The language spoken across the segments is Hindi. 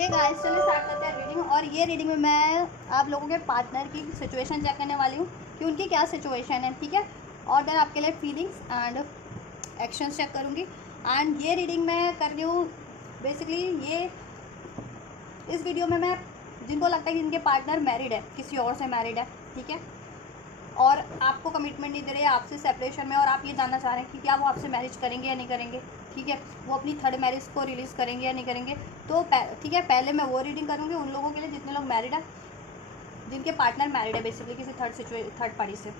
हे गाइस, चलिए स्टार्ट करते हैं रीडिंग। और ये रीडिंग में मैं आप लोगों के पार्टनर की सिचुएशन चेक करने वाली हूँ कि उनकी क्या सिचुएशन है, ठीक है। और देन आपके लिए फीलिंग्स एंड एक्शंस चेक करूँगी। एंड ये रीडिंग मैं कर रही हूँ बेसिकली ये इस वीडियो में मैं जिनको लगता है कि इनके पार्टनर मैरिड है, किसी और से मैरिड है, ठीक है, और आपको कमिटमेंट नहीं दे रहे, आपसे सेपरेशन में, और आप ये जानना चाह रहे हैं कि क्या वो आपसे मैरिज करेंगे या नहीं करेंगे, ठीक है, वो अपनी थर्ड मैरिज को रिलीज़ करेंगे या नहीं करेंगे। तो ठीक है, पहले मैं वो रीडिंग करूँगी उन लोगों के लिए जितने लोग मैरिड है, जिनके पार्टनर मैरिड है बेसिकली किसी थर्ड पार्टी से,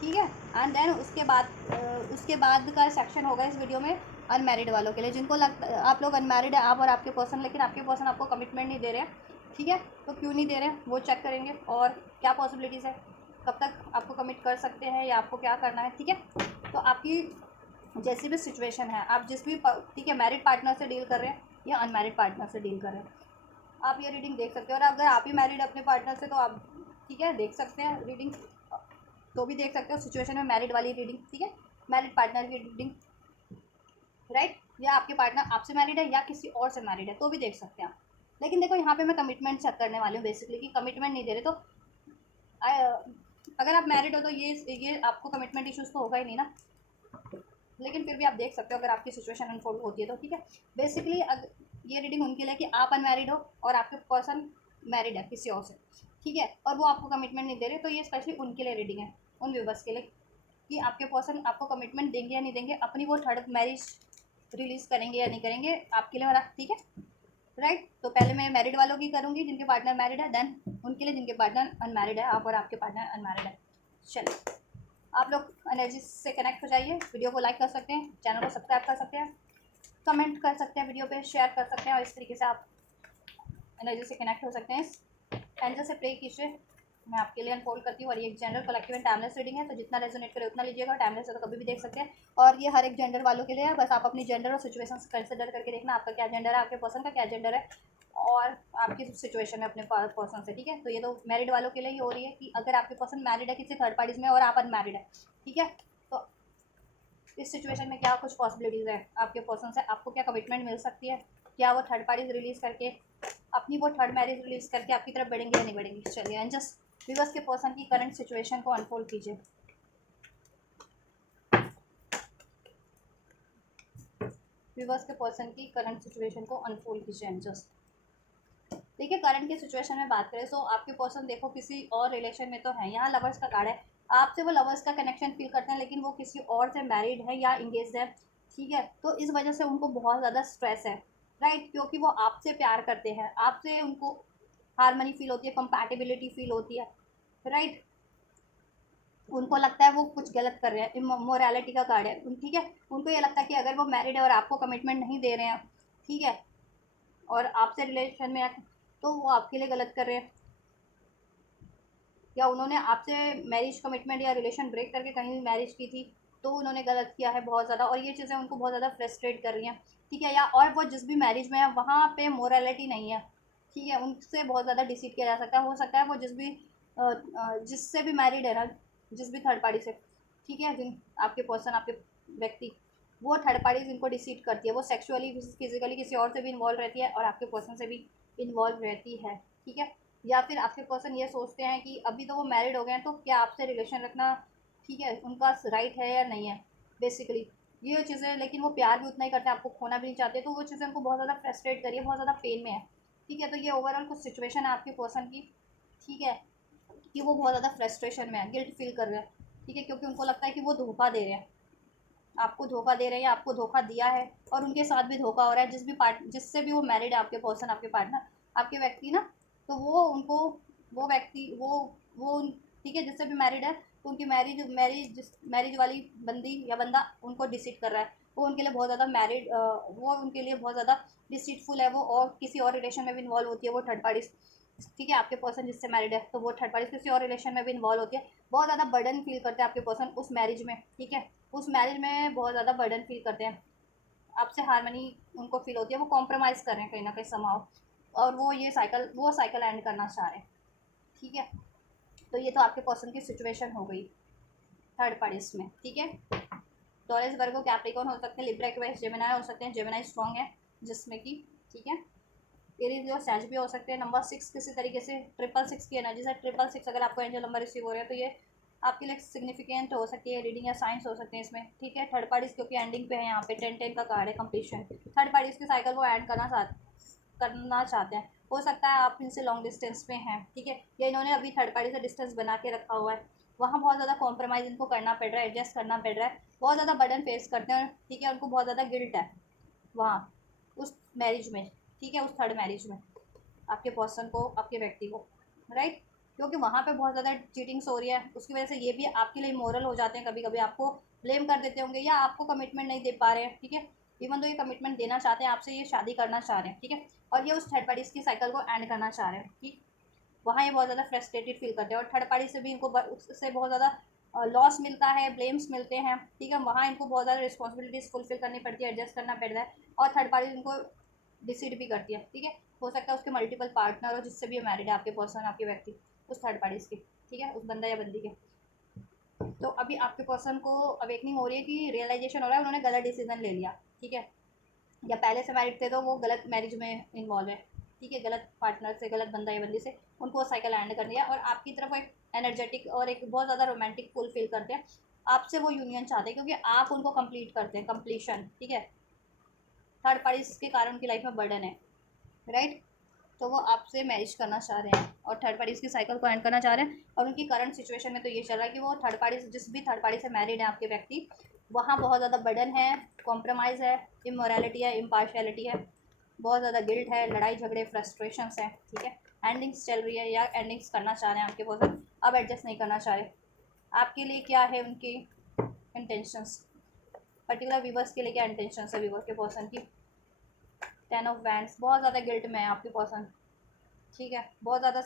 ठीक है। एंड देन उसके बाद का सेक्शन होगा इस वीडियो में अनमैरिड वालों के लिए, जिनको लगता आप लोग अनमैरिड है, आप और आपके पर्सन, लेकिन आपके पर्सन आपको कमिटमेंट नहीं दे रहे हैं, ठीक है। तो क्यों नहीं दे रहे हैं वो चेक करेंगे, और क्या पॉसिबिलिटीज़ है, कब तक आपको कमिट कर सकते हैं या आपको क्या करना है, ठीक है। तो आपकी जैसी भी सिचुएशन है, आप जिस भी ठीक है मैरिड पार्टनर से डील कर रहे हैं या अनमैरिड पार्टनर से डील कर रहे हैं, आप ये रीडिंग देख सकते हो। और अगर आप ही मैरिड अपने पार्टनर से तो आप ठीक है देख सकते हैं रीडिंग, तो भी देख सकते हो सिचुएशन में मैरिड वाली रीडिंग, ठीक है, मैरिड पार्टनर की रीडिंग, राइट। या आपके पार्टनर आपसे मैरिड है या किसी और से मैरिड है तो भी देख सकते हैं आप। लेकिन देखो यहाँ पे मैं कमिटमेंट चेक करने वाली हूँ बेसिकली कि कमिटमेंट नहीं दे रहे, तो अगर आप मैरिड हो तो ये आपको कमिटमेंट इश्यूज़ तो होगा ही नहीं ना, लेकिन फिर भी आप देख सकते हो अगर आपकी सिचुएशन अनफोल्ड होती है तो, ठीक है। बेसिकली ये रीडिंग उनके लिए कि आप अनमैरिड हो और आपके पर्सन मैरिड है किसी और से, ठीक है, और वो आपको कमिटमेंट नहीं दे रहे, तो ये स्पेशली उनके लिए रीडिंग है, उन व्यूवर्स के लिए कि आपके पर्सन आपको कमिटमेंट देंगे या नहीं देंगे, अपनी वो थर्ड मैरिज रिलीज़ करेंगे या नहीं करेंगे आपके लिए, और ठीक है, राइट। तो पहले मैं मैरिड वालों की करूँगी जिनके पार्टनर मैरिड है, देन उनके लिए जिनके पार्टनर अनमैरिड है, आप और आपके पार्टनर अनमैरिड है। चलिए, आप लोग एनर्जी से कनेक्ट हो जाइए, वीडियो को लाइक कर सकते हैं, चैनल को सब्सक्राइब कर सकते हैं, कमेंट कर सकते हैं, वीडियो पे शेयर कर सकते हैं, और इस तरीके से आप एनर्जी से कनेक्ट हो सकते हैं। इस एंजल से प्रे कीजिए, मैं आपके लिए अनफोल्ड करती हूँ। और ये एक general collective and timeless reading है, तो जितना रेजोनेट करे उतना लीजिएगा, टाइमलेस है तो कभी भी देख सकते हैं। और ये हर एक जेंडर वालों के लिए है, बस आप अपनी जेंडर और सिचुएशन कंसिडर करके देखना आपका क्या जेंडर है, आपके पर्सन का क्या जेंडर है, और आपकी सिचुएशन है अपने पर्सन से, ठीक है। तो ये तो मैरिड वालों के लिए ही हो रही है कि अगर आपके पर्सन मैरिड है किसी थर्ड पार्टीज में और आप अनमैरिड है, ठीक है, तो इस सिचुएशन में क्या कुछ पॉसिबिलिटीज़ है आपके पर्सन से, आपको क्या कमिटमेंट मिल सकती है, क्या वो थर्ड पार्टीज रिलीज़ करके अपनी वो थर्ड मैरिज रिलीज़ करके आपकी तरफ बढ़ेंगे या नहीं बढ़ेंगे। चलिए, एंड जस्ट विवर्स के पर्सन की करंट सिचुएशन को अनफोल्ड कीजिए। विवर्स के पर्सन की करंट सिचुएशन को अनफोल्ड कीजिए एंड जस्ट देखिए। करंट की सिचुएशन में बात करें तो आपके पर्सन देखो किसी और रिलेशन में तो है, यहाँ लवर्स का कार्ड है, आपसे वो लवर्स का कनेक्शन फील करते हैं, लेकिन वो किसी और से मैरिड है या इंगेज है, ठीक है। तो इस वजह से उनको बहुत ज़्यादा स्ट्रेस है, राइट, क्योंकि वो आपसे प्यार करते हैं, आपसे उनको हारमनी फील होती है, कंपैटिबिलिटी फील होती है, राइट। उनको लगता है वो कुछ गलत कर रहे हैं, मोरालिटी का कार्ड है, ठीक है। उनको ये लगता है कि अगर वो मैरिड है और आपको कमिटमेंट नहीं दे रहे हैं, ठीक है, और आपसे रिलेशन में तो वो आपके लिए गलत कर रहे हैं, या उन्होंने आपसे मैरिज कमिटमेंट या रिलेशन ब्रेक करके कहीं मैरिज की थी तो उन्होंने गलत किया है बहुत ज़्यादा, और ये चीज़ें उनको बहुत ज़्यादा फ्रस्ट्रेट कर रही हैं, ठीक है। या और वो जिस भी मैरिज में है वहाँ पे मोरालिटी नहीं है, ठीक है, उनसे बहुत ज़्यादा डिसीट किया जा सकता है, हो सकता है वो जिससे भी मैरिड है ना, जिस भी थर्ड पार्टी से, ठीक है, जिन आपके पर्सन आपके व्यक्ति, वो थर्ड पार्टी जिनको डिसीट करती है, वो सेक्सुअली फिजिकली किसी और से भी इन्वॉल्व रहती है और आपके पर्सन से भी इन्वॉल्व रहती है, ठीक है। या फिर आपके पर्सन ये सोचते हैं कि अभी तो वो मैरिड हो गए हैं तो क्या आपसे रिलेशन रखना, ठीक है, उनका राइट है या नहीं है, बेसिकली ये चीज़ें, लेकिन वो प्यार भी उतना ही करते हैं, आपको खोना भी नहीं चाहते, तो वो चीज़ें उनको बहुत ज़्यादा फ्रस्ट्रेट करिए, बहुत ज़्यादा पेन में है, ठीक है। तो ये ओवरऑल कुछ सिचुएशन है आपके पर्सन की, ठीक है, कि वो बहुत ज़्यादा फ्रस्ट्रेशन में है, गिल्ट फील कर रहे हैं, ठीक है, क्योंकि उनको लगता है कि वो धोखा दे रहे हैं, आपको धोखा दे रहे हैं या आपको धोखा दिया है, और उनके साथ भी धोखा हो रहा है, जिससे भी वो मैरिड है, आपके पर्सन आपके पार्टनर आपके व्यक्ति ना, तो वो उनको वो व्यक्ति वो ठीक है, जिससे भी मैरिड है तो उनकी मैरिज वाली बंदी या बंदा उनको डिसीट कर रहा है, वो उनके लिए बहुत ज़्यादा वो उनके लिए बहुत ज़्यादा डिसीटफुल है, वो और किसी और रिलेशन में भी इन्वॉल्व होती है वो थर्ड पार्टी, ठीक है। आपके पर्सन जिससे मैरिड है तो वो थर्ड पार्टी किसी और रिलेशन में भी इन्वॉल्व होती है, बहुत ज़्यादा बर्डन फील करते हैं आपके पर्सन उस मैरिज में, ठीक है, उस मैरिज में बहुत ज़्यादा बर्डन फील करते हैं, आपसे हारमनी उनको फील होती है, वो कॉम्प्रोमाइज़ कर रहे हैं कहीं ना कहीं समाव, और वो साइकिल एंड करना चाह रहे हैं, ठीक है। तो ये तो आपके पर्सन की सिचुएशन हो गई थर्ड पार्टीज में, ठीक है। टॉरस, वर्गो, कैप्रिकॉर्न हो सकते हैं, लिब्रा, एक्वेरियस, जेमिनी हो सकते हैं, जेमिनी स्ट्रॉन्ग है जिसमें कि, ठीक है, एरीज जो सैज भी हो सकते हैं। नंबर 6 किसी तरीके से 666 की एनर्जी से 666 अगर आपको एंजल नंबर रिसीव हो रहा है तो ये आपके लिए सिग्निफिकेंट हो सकती है, रीडिंग या साइंस हो सकते हैं इसमें, ठीक है। थर्ड पार्टीज क्योंकि एंडिंग पे है यहाँ पे 10-10 का कार्ड है कंप्लीशन। थर्ड पार्टीज के साइकिल को एंड करना चाहते हैं। हो सकता है आप इनसे लॉन्ग डिस्टेंस पे हैं, ठीक है, या इन्होंने अभी थर्ड पार्टी से डिस्टेंस बना के रखा हुआ है। वहाँ बहुत ज़्यादा कॉम्प्रोमाइज़ इनको करना पड़ रहा है, एडजस्ट करना पड़ रहा है, बहुत ज़्यादा बर्डन फेस करते हैं, ठीक है। उनको बहुत ज़्यादा गिल्ट है वहाँ उस मैरिज में, ठीक है, उस थर्ड मैरिज में आपके पर्सन को, आपके व्यक्ति को, राइट। क्योंकि वहाँ पे बहुत ज़्यादा चीटिंग्स हो रही है, उसकी वजह से ये भी आपके लिए इमोरल हो जाते हैं, कभी कभी आपको ब्लेम कर देते होंगे या आपको कमिटमेंट नहीं दे पा रहे हैं, ठीक है। इवन तो ये कमिटमेंट देना चाहते हैं आपसे, ये शादी करना चाह रहे हैं, ठीक है, और ये उस थर्ड पार्टीज की साइकिल को एंड करना चाह रहे हैं, ठीक। वहाँ ये बहुत ज़्यादा फ्रस्ट्रेटेड फील करते हैं और थर्ड पार्टी से भी इनको उससे बहुत ज़्यादा लॉस मिलता है, ब्लेम्स मिलते हैं, ठीक है। वहाँ इनको बहुत ज़्यादा रिस्पॉन्सिबिलिटीज़ फुलफिल करनी पड़ती है, एडजस्ट करना पड़ता है, और थर्ड पार्टी इनको डिसीड भी करती है, ठीक है। हो सकता है उसके मल्टीपल पार्टनर हो जिससे भी मैरिड है आपके पर्सन, आपके व्यक्ति, उस थर्ड पार्टीज के, ठीक है, उस बंदा या बंदी के। तो अभी आपके पर्सन को अवेकनिंग हो रही है कि रियलाइजेशन हो रहा है उन्होंने गलत डिसीजन ले लिया, ठीक है, या पहले से मैरिड थे तो वो गलत मैरिज में इन्वॉल्व है, ठीक है, गलत पार्टनर से, गलत बंदा या बंदी से उनको साइकिल एंड कर दिया, और आपकी तरफ वो एक एनर्जेटिक और एक बहुत ज़्यादा रोमांटिक फुल फील करते हैं, आपसे वो यूनियन चाहते हैं क्योंकि आप उनको कंप्लीट करते हैं, कंप्लीशन, ठीक है। थर्ड पार्टी के कारण उनकी लाइफ में बर्डन है, राइट। तो वो आपसे मैरिज करना चाह रहे हैं और थर्ड पार्टीज की साइकिल को एंड करना चाह रहे हैं, और उनकी करंट सिचुएशन में तो ये चल रहा है कि वो थर्ड पार्टी, जिस भी थर्ड पार्टी से मैरिड है आपके व्यक्ति, वहाँ बहुत ज़्यादा बर्डन है, कॉम्प्रोमाइज़ है, इमोरलिटी है, इम्पार्शियलिटी है, बहुत ज़्यादा गिल्ट है, लड़ाई झगड़े, फ्रस्ट्रेशंस हैं, ठीक है। एंडिंग्स चल रही है या एंडिंग्स करना चाह रहे हैं आपके पर्सन, अब एडजस्ट नहीं करना चाह रहे। आपके लिए क्या है उनकी इंटेंशंस, पर्टिकुलर व्यूवर्स के लिए क्या इंटेंशंस है व्यूवर के पर्सन की। 10 ऑफ वैंड्स, बहुत ज़्यादा गिल्ट में है आपके पर्सन, ठीक है, बहुत ज़्यादा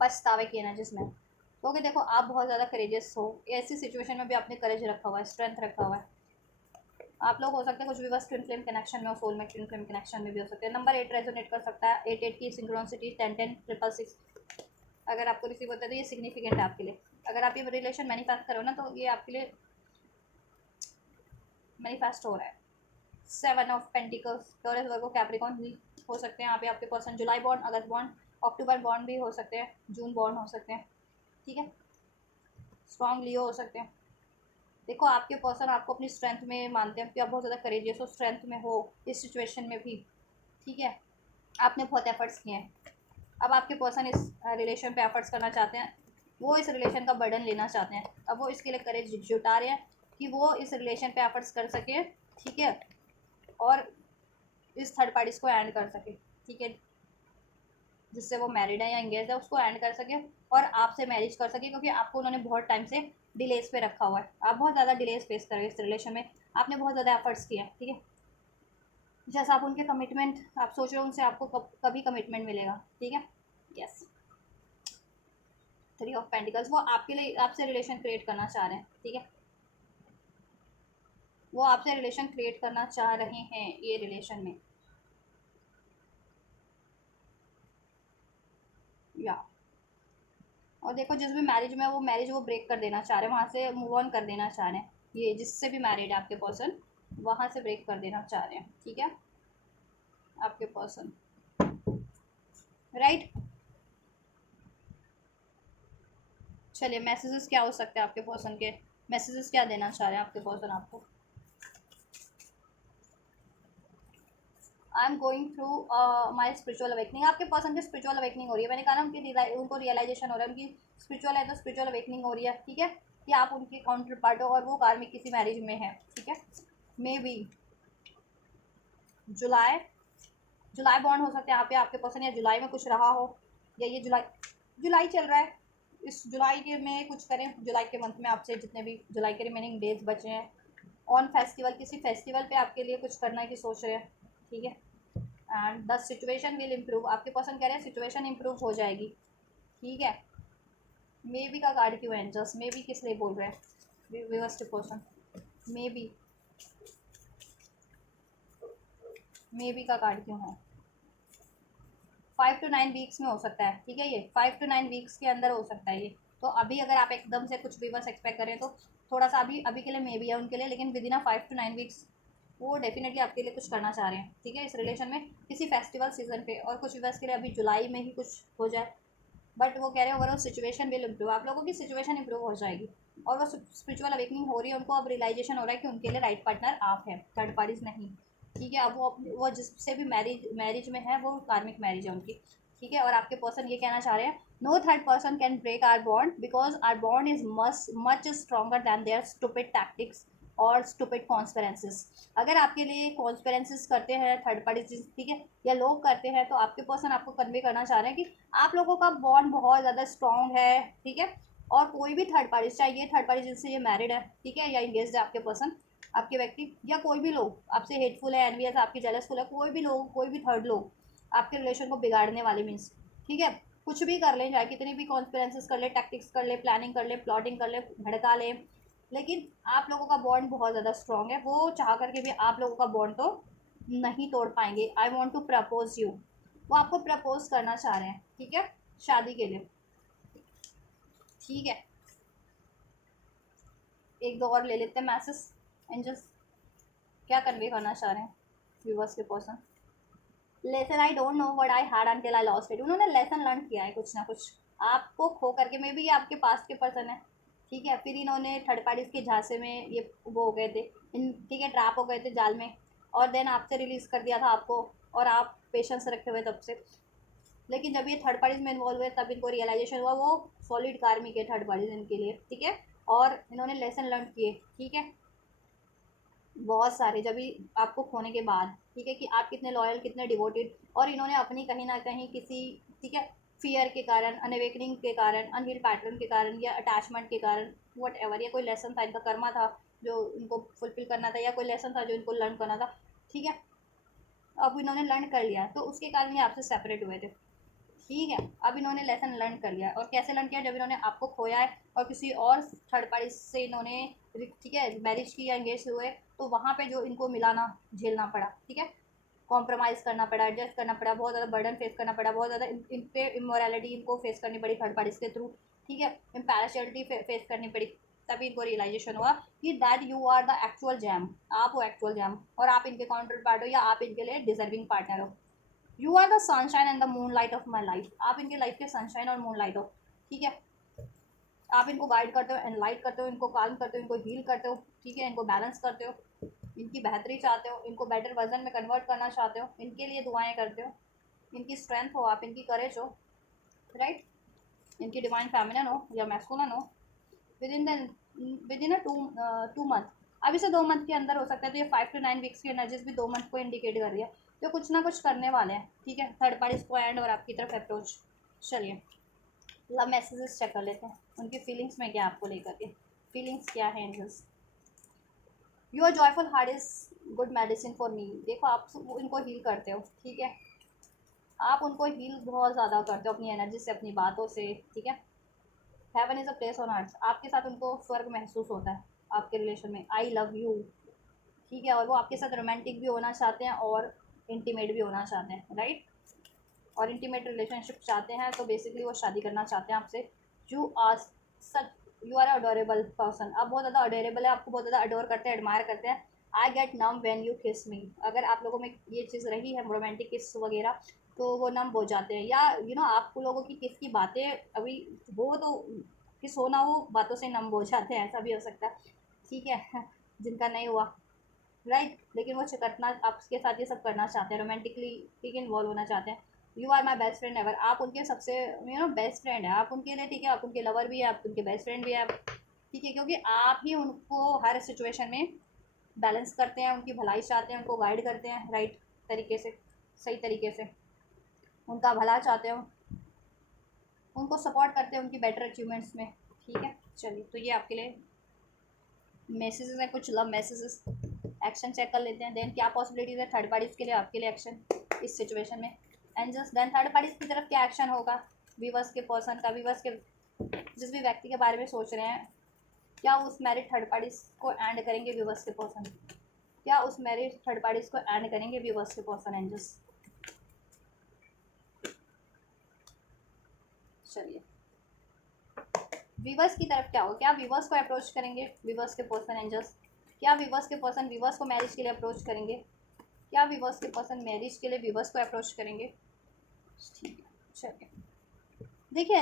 पछतावे की एनर्जीज में, क्योंकि देखो आप बहुत ज़्यादा करेजियस हो, ऐसी सिचुएशन में भी आपने करेज रखा हुआ है, स्ट्रेंथ रखा हुआ है। आप लोग हो सकते हैं कुछ भी बस ट्विन फ्लेम कनेक्शन में हो, सोल में ट्विन फ्लेम कनेक्शन में भी हो सकते हैं। नंबर 8 रेजोनेट कर सकता है, 8-8 की सिंक्रोनिसिटी, 10-10, 666 अगर आपको रिसीव होता है तो ये सिग्निफिकेंट है आपके लिए। अगर आप ये रिलेशन मैनिफेस्ट करो ना तो ये आपके लिए मैनिफेस्ट हो रहा है। 7 of pentacles, taurus, Virgo, Capricorn भी हो सकते हैं यहाँ पे आपके पर्सन। जुलाई बॉन्ड, अगस्त बॉन्ड, अक्टूबर बॉन्ड भी हो सकते हैं, जून बॉन्ड हो सकते हैं, ठीक है। स्ट्रॉन्ग लियो हो सकते हैं। देखो आपके पर्सन आपको अपनी स्ट्रेंथ में मानते हैं कि आप बहुत ज़्यादा करेजियस हो, स्ट्रेंथ में हो इस सिचुएशन में भी, ठीक है। आपने बहुत एफर्ट्स किए हैं, अब आपके पर्सन इस रिलेशन पे एफर्ट्स करना चाहते हैं, वो इस रिलेशन का बर्डन लेना चाहते हैं, अब वो इसके लिए करेज जुटा रहे हैं कि वो इस रिलेशन पे एफर्ट्स कर सके, ठीक है, और इस थर्ड पार्टीज को एंड कर सके, ठीक है, जिससे वो मैरिड है या एंगेज है उसको एंड कर सके और आपसे मैरिज कर सके, क्योंकि आपको उन्होंने बहुत टाइम से डिलेज पे रखा हुआ है, आप बहुत ज़्यादा डिलेज फेस कर रहे हैं इस रिलेशन में, आपने बहुत ज़्यादा एफर्ट्स किए हैं, ठीक है। जैसा आप उनके कमिटमेंट आप सोच रहे हो उनसे आपको कभी कमिटमेंट मिलेगा, ठीक है। यस, 3 ऑफ पेंटिकल्स, वो आपके लिए आपसे रिलेशन क्रिएट करना चाह रहे हैं, ठीक है, वो आपसे रिलेशन क्रिएट करना चाह रहे हैं ये रिलेशन में, या और देखो जिस भी मैरिज में वो मैरिज वो ब्रेक कर देना चाह रहे हैं, वहाँ से मूव ऑन कर देना चाह रहे हैं, ये जिससे भी मैरिड है आपके पर्सन वहाँ से ब्रेक कर देना चाह रहे हैं, ठीक है, आपके पर्सन, राइट। चलिए मैसेजेस क्या हो सकते हैं आपके पर्सन के, मैसेजेस क्या देना चाह रहे हैं आपके पर्सन आपको। I am going through my spiritual awakening, आपके पर्सन की स्पिरिचुअल अवेकनिंग हो रही है, मैंने कहा ना उनको रियलाइजेशन हो रहा है, उनकी स्पिरिचुअल है तो स्पिरिचुअल अवेकनिंग हो रही है, ठीक है, कि आप उनके काउंटर पार्ट हो और वो कार्मिक किसी मैरिज में है, ठीक है। May be July July bond हो सकते हैं यहाँ पे आपके पर्सन, या जुलाई में कुछ रहा हो, या ये जुलाई जुलाई चल रहा है, इस जुलाई के में कुछ करें, जुलाई के मंथ में आपसे जितने भी जुलाई के रिमेनिंग डेज बचे हैं, ऑन फेस्टिवल, किसी फेस्टिवल पे आपके लिए कुछ करने की सोच रहे हैं, ठीक है। And the situation will improve, आपके पर्सन कह रहे हैं सिचुएशन इम्प्रूव हो जाएगी, ठीक है। मे बी का कार्ड क्यों है एंजल्स, मे बी किस लिए बोल रहे हैं viewers to person, may be का कार्ड क्यों है। 5 to 9 वीक्स में हो सकता है, ठीक है, ये 5 to 9 वीक्स के अंदर हो सकता है ये, तो अभी अगर आप एकदम से कुछ भी बस एक्सपेक्ट करें तो थोड़ा सा अभी अभी के लिए मे बी है उनके लिए, लेकिन विद इन 5 to 9 वीक्स वो डेफिनेटली आपके लिए कुछ करना चाह रहे हैं, ठीक है, इस रिलेशन में किसी फेस्टिवल सीजन पे, और कुछ व्यूअर्स के लिए अभी जुलाई में ही कुछ हो जाए, बट वो कह रहे हैं ओवरऑल सिचुएशन विल इम्प्रूव, आप लोगों की सिचुएशन इंप्रूव हो जाएगी। और वो स्पिरिचुअल अवेकनिंग हो रही है, उनको अब रियलाइजेशन हो रहा है कि उनके लिए राइट पार्टनर आप है, थर्ड पार्टीज नहीं, ठीक है। अब वो जिससे भी मैरिज में है वो कार्मिक मैरिज है उनकी, ठीक है। और आपके पर्सन ये कहना चाह रहे हैं, no third person can break our bond because our bond is much stronger than their stupid tactics और स्टूपिड कॉन्स्पेरेंसीज। अगर आपके लिए कॉन्स्पेरेंसीज करते हैं थर्ड पार्टी, ठीक है, या लोग करते हैं, तो आपके पर्सन आपको कन्वे करना चाह रहे हैं कि आप लोगों का बॉन्ड बहुत ज़्यादा स्ट्रॉन्ग है, ठीक है। और कोई भी थर्ड पार्टी, चाहे ये थर्ड पार्टी जिनसे ये मैरिड है, ठीक है, या इंगेज्ड है आपके पर्सन, आपके व्यक्ति, या कोई भी लोग आपसे हेटफुल है, एनवियस, आपकी जेलसफुल है, कोई भी लोग, कोई भी थर्ड लोग आपके रिलेशन को बिगाड़ने वाले मीन्स, ठीक है, कुछ भी कर लें, चाहे कितनी भी कॉन्स्पिरेंसीज कर ले, टैक्टिक्स कर ले, प्लानिंग कर ले, प्लॉटिंग कर ले, भड़का ले, लेकिन आप लोगों का बॉन्ड बहुत ज़्यादा स्ट्रॉन्ग है, वो चाह करके भी आप लोगों का बॉन्ड तो नहीं तोड़ पाएंगे। I want to propose you, वो आपको प्रपोज करना चाह रहे हैं, ठीक है, शादी के लिए, ठीक है। एक दो और ले लेते हैं मैसेज, एंजल्स क्या कन्वे करना चाह रहे हैं व्यूवर्स के person. Lesson I don't know what I had until I lost it, उन्होंने लेसन लर्न किया है कुछ ना कुछ आपको खो करके, मे बी आपके पास के पर्सन है, ठीक है, फिर इन्होंने थर्ड पार्टीज के झांसे में ये वो हो गए थे, इन ठीक है, ट्रैप हो गए थे जाल में, और देन आपसे रिलीज़ कर दिया था आपको, और आप पेशेंस रखे हुए तब से, लेकिन जब ये थर्ड पार्टीज में इन्वॉल्व हुए तब इनको रियलाइजेशन हुआ वो सॉलिड कार्मिक है थर्ड पार्टीज इनके लिए, ठीक है, और इन्होंने लेसन लर्न किए, ठीक है, बहुत सारे, जब भी आपको खोने के बाद, ठीक है, कि आप कितने लॉयल, कितने डिवोटेड, और इन्होंने अपनी कहीं ना कहीं किसी, ठीक है, फियर के कारण, अनअवेकनिंग के कारण, अनहील्ड पैटर्न के कारण, या अटैचमेंट के कारण, वट एवर, या कोई लेसन था, इनका कर्मा था जो इनको फुलफिल करना था, या कोई लेसन था जो इनको लर्न करना था, ठीक है, अब इन्होंने लर्न कर लिया, तो उसके कारण ये आपसे सेपरेट हुए थे, ठीक है। अब इन्होंने लेसन लर्न कर लिया, और कैसे लर्न किया, जब इन्होंने आपको खोया है और किसी और थर्ड पार्टी से इन्होंने, ठीक है, मैरिज की या एंगेज हुए, तो वहाँ पे जो इनको मिलाना झेलना पड़ा, ठीक है, कॉम्प्रोमाइज़ करना पड़ा, एडजस्ट करना पड़ा, बहुत ज़्यादा बर्डन फेस करना पड़ा, बहुत ज़्यादा इन पे इमोरलिटी इनको फेस करनी पड़ी थर्ड पार्टीज के थ्रू, ठीक है, इम्पैरिशलिटी फेस करनी पड़ी, तभी इनको रियलाइजेशन हुआ कि that you are the actual gem, आप हो एक्चुअल जैम, और आप इनके काउंटर पार्ट हो, या आप इनके लिए डिजर्विंग पार्टनर हो। You are the sunshine and the moonlight of my life, आप इनके लाइफ के सनशाइन और मून लाइट हो, ठीक है, आप इनको गाइड करते हो, एनलाइट करते हो, इनको काल्म करते हो, इनको हील करते हो, ठीक है, इनको बैलेंस करते हो, इनकी बेहतरी चाहते हो, इनको बेटर वर्जन में कन्वर्ट करना चाहते हो, इनके लिए दुआएं करते हो, इनकी स्ट्रेंथ हो आप, इनकी करेज हो, राइट, इनकी डिवाइन फेमिनन हो या मैस्कुलिन हो, with in the with in a 2 month, अभी से 2 मंथ के अंदर हो सकता है, तो ये 5 to 9 वीक्स की एनर्जीज भी 2 मंथ को इंडिकेट कर रही है, तो कुछ ना कुछ करने वाले हैं, ठीक है, थर्ड पार्टी को एंड और आपकी तरफ अप्रोच। चलिए लव मैसेजेस चेक कर लेते हैं, उनकी फीलिंग्स में क्या आपको लेकर के, फीलिंग्स क्या है angels. Your joyful heart is good medicine for me, देखो आप इनको हील करते हो, ठीक है, आप उनको हील बहुत ज़्यादा करते हो अपनी एनर्जी से, अपनी बातों से, ठीक है। Heaven is a place on earth, आपके साथ उनको स्वर्ग महसूस होता है आपके रिलेशन में, आई लव यू, ठीक है, और वो आपके साथ रोमांटिक भी होना चाहते हैं और इंटीमेट भी होना चाहते हैं, राइट, और इंटीमेट रिलेशनशिप चाहते हैं, तो बेसिकली वो शादी करना चाहते हैं आपसे। You are such, you are adorable person, आप बहुत ज़्यादा अडोरेबल है, आपको बहुत ज़्यादा अडोर करते हैं, एडमायर करते हैं। I get numb when you kiss me, अगर आप लोगों में ये चीज़ रही है रोमांटिक किस वगैरह, तो वो नम हो जाते हैं, या आप लोगों की किस की बातें अभी हो, तो किस हो ना हो, बातों से नम हो जाते हैं, ऐसा भी हो सकता है, ठीक है, जिनका नहीं हुआ, राइट, लेकिन वो करना आपके साथ ये सब करना चाहते हैं, रोमांटिकली, ठीक है, इन्वॉल्व होना चाहते हैं। You are my best friend ever, आप उनके सबसे बेस्ट फ्रेंड है, आप उनके लिए, ठीक है, आप उनके लवर भी है, आप उनके बेस्ट फ्रेंड भी है, ठीक है, क्योंकि आप ही उनको हर सिचुएशन में बैलेंस करते हैं, उनकी भलाई चाहते हैं, उनको गाइड करते हैं राइट तरीके से, सही तरीके से, उनका भला चाहते हो, उनको सपोर्ट करते हैं उनकी बेटर अचीवमेंट्स में, ठीक है। चलिए तो ये आपके लिए मैसेजेस हैं, कुछ लव मैसेजेस, एक्शन चेक कर लेते हैं, देन क्या पॉसिबिलिटीज़ है थर्ड पार्टीज़ के लिए आपके लिए एक्शन इस सिचुएशन में, and just then third parties की तरफ क्या एक्शन होगा वीवर्स के पर्सन का, वीवर्स के जिस भी व्यक्ति के बारे में सोच रहे हैं, क्या उस मैरिड थर्ड पार्टीज़ को एंड करेंगे वीवर्स के पर्सन, क्या उस मैरिड थर्ड पार्टीज़ को एंड करेंगे वीवर्स के पर्सन, एंड जस्ट चलिए वीवर्स की तरफ क्या होगा, क्या वीवर्स को अप्रोच करेंगे वीवर्स के पर्सन, एंजल्स क्या विवर्स के पर्सन विवर्स को मैरिज के लिए अप्रोच करेंगे? क्या विवर्स के पर्सन मैरिज के लिए विवर्स को अप्रोच करेंगे? ठीक है, चलिए देखिए,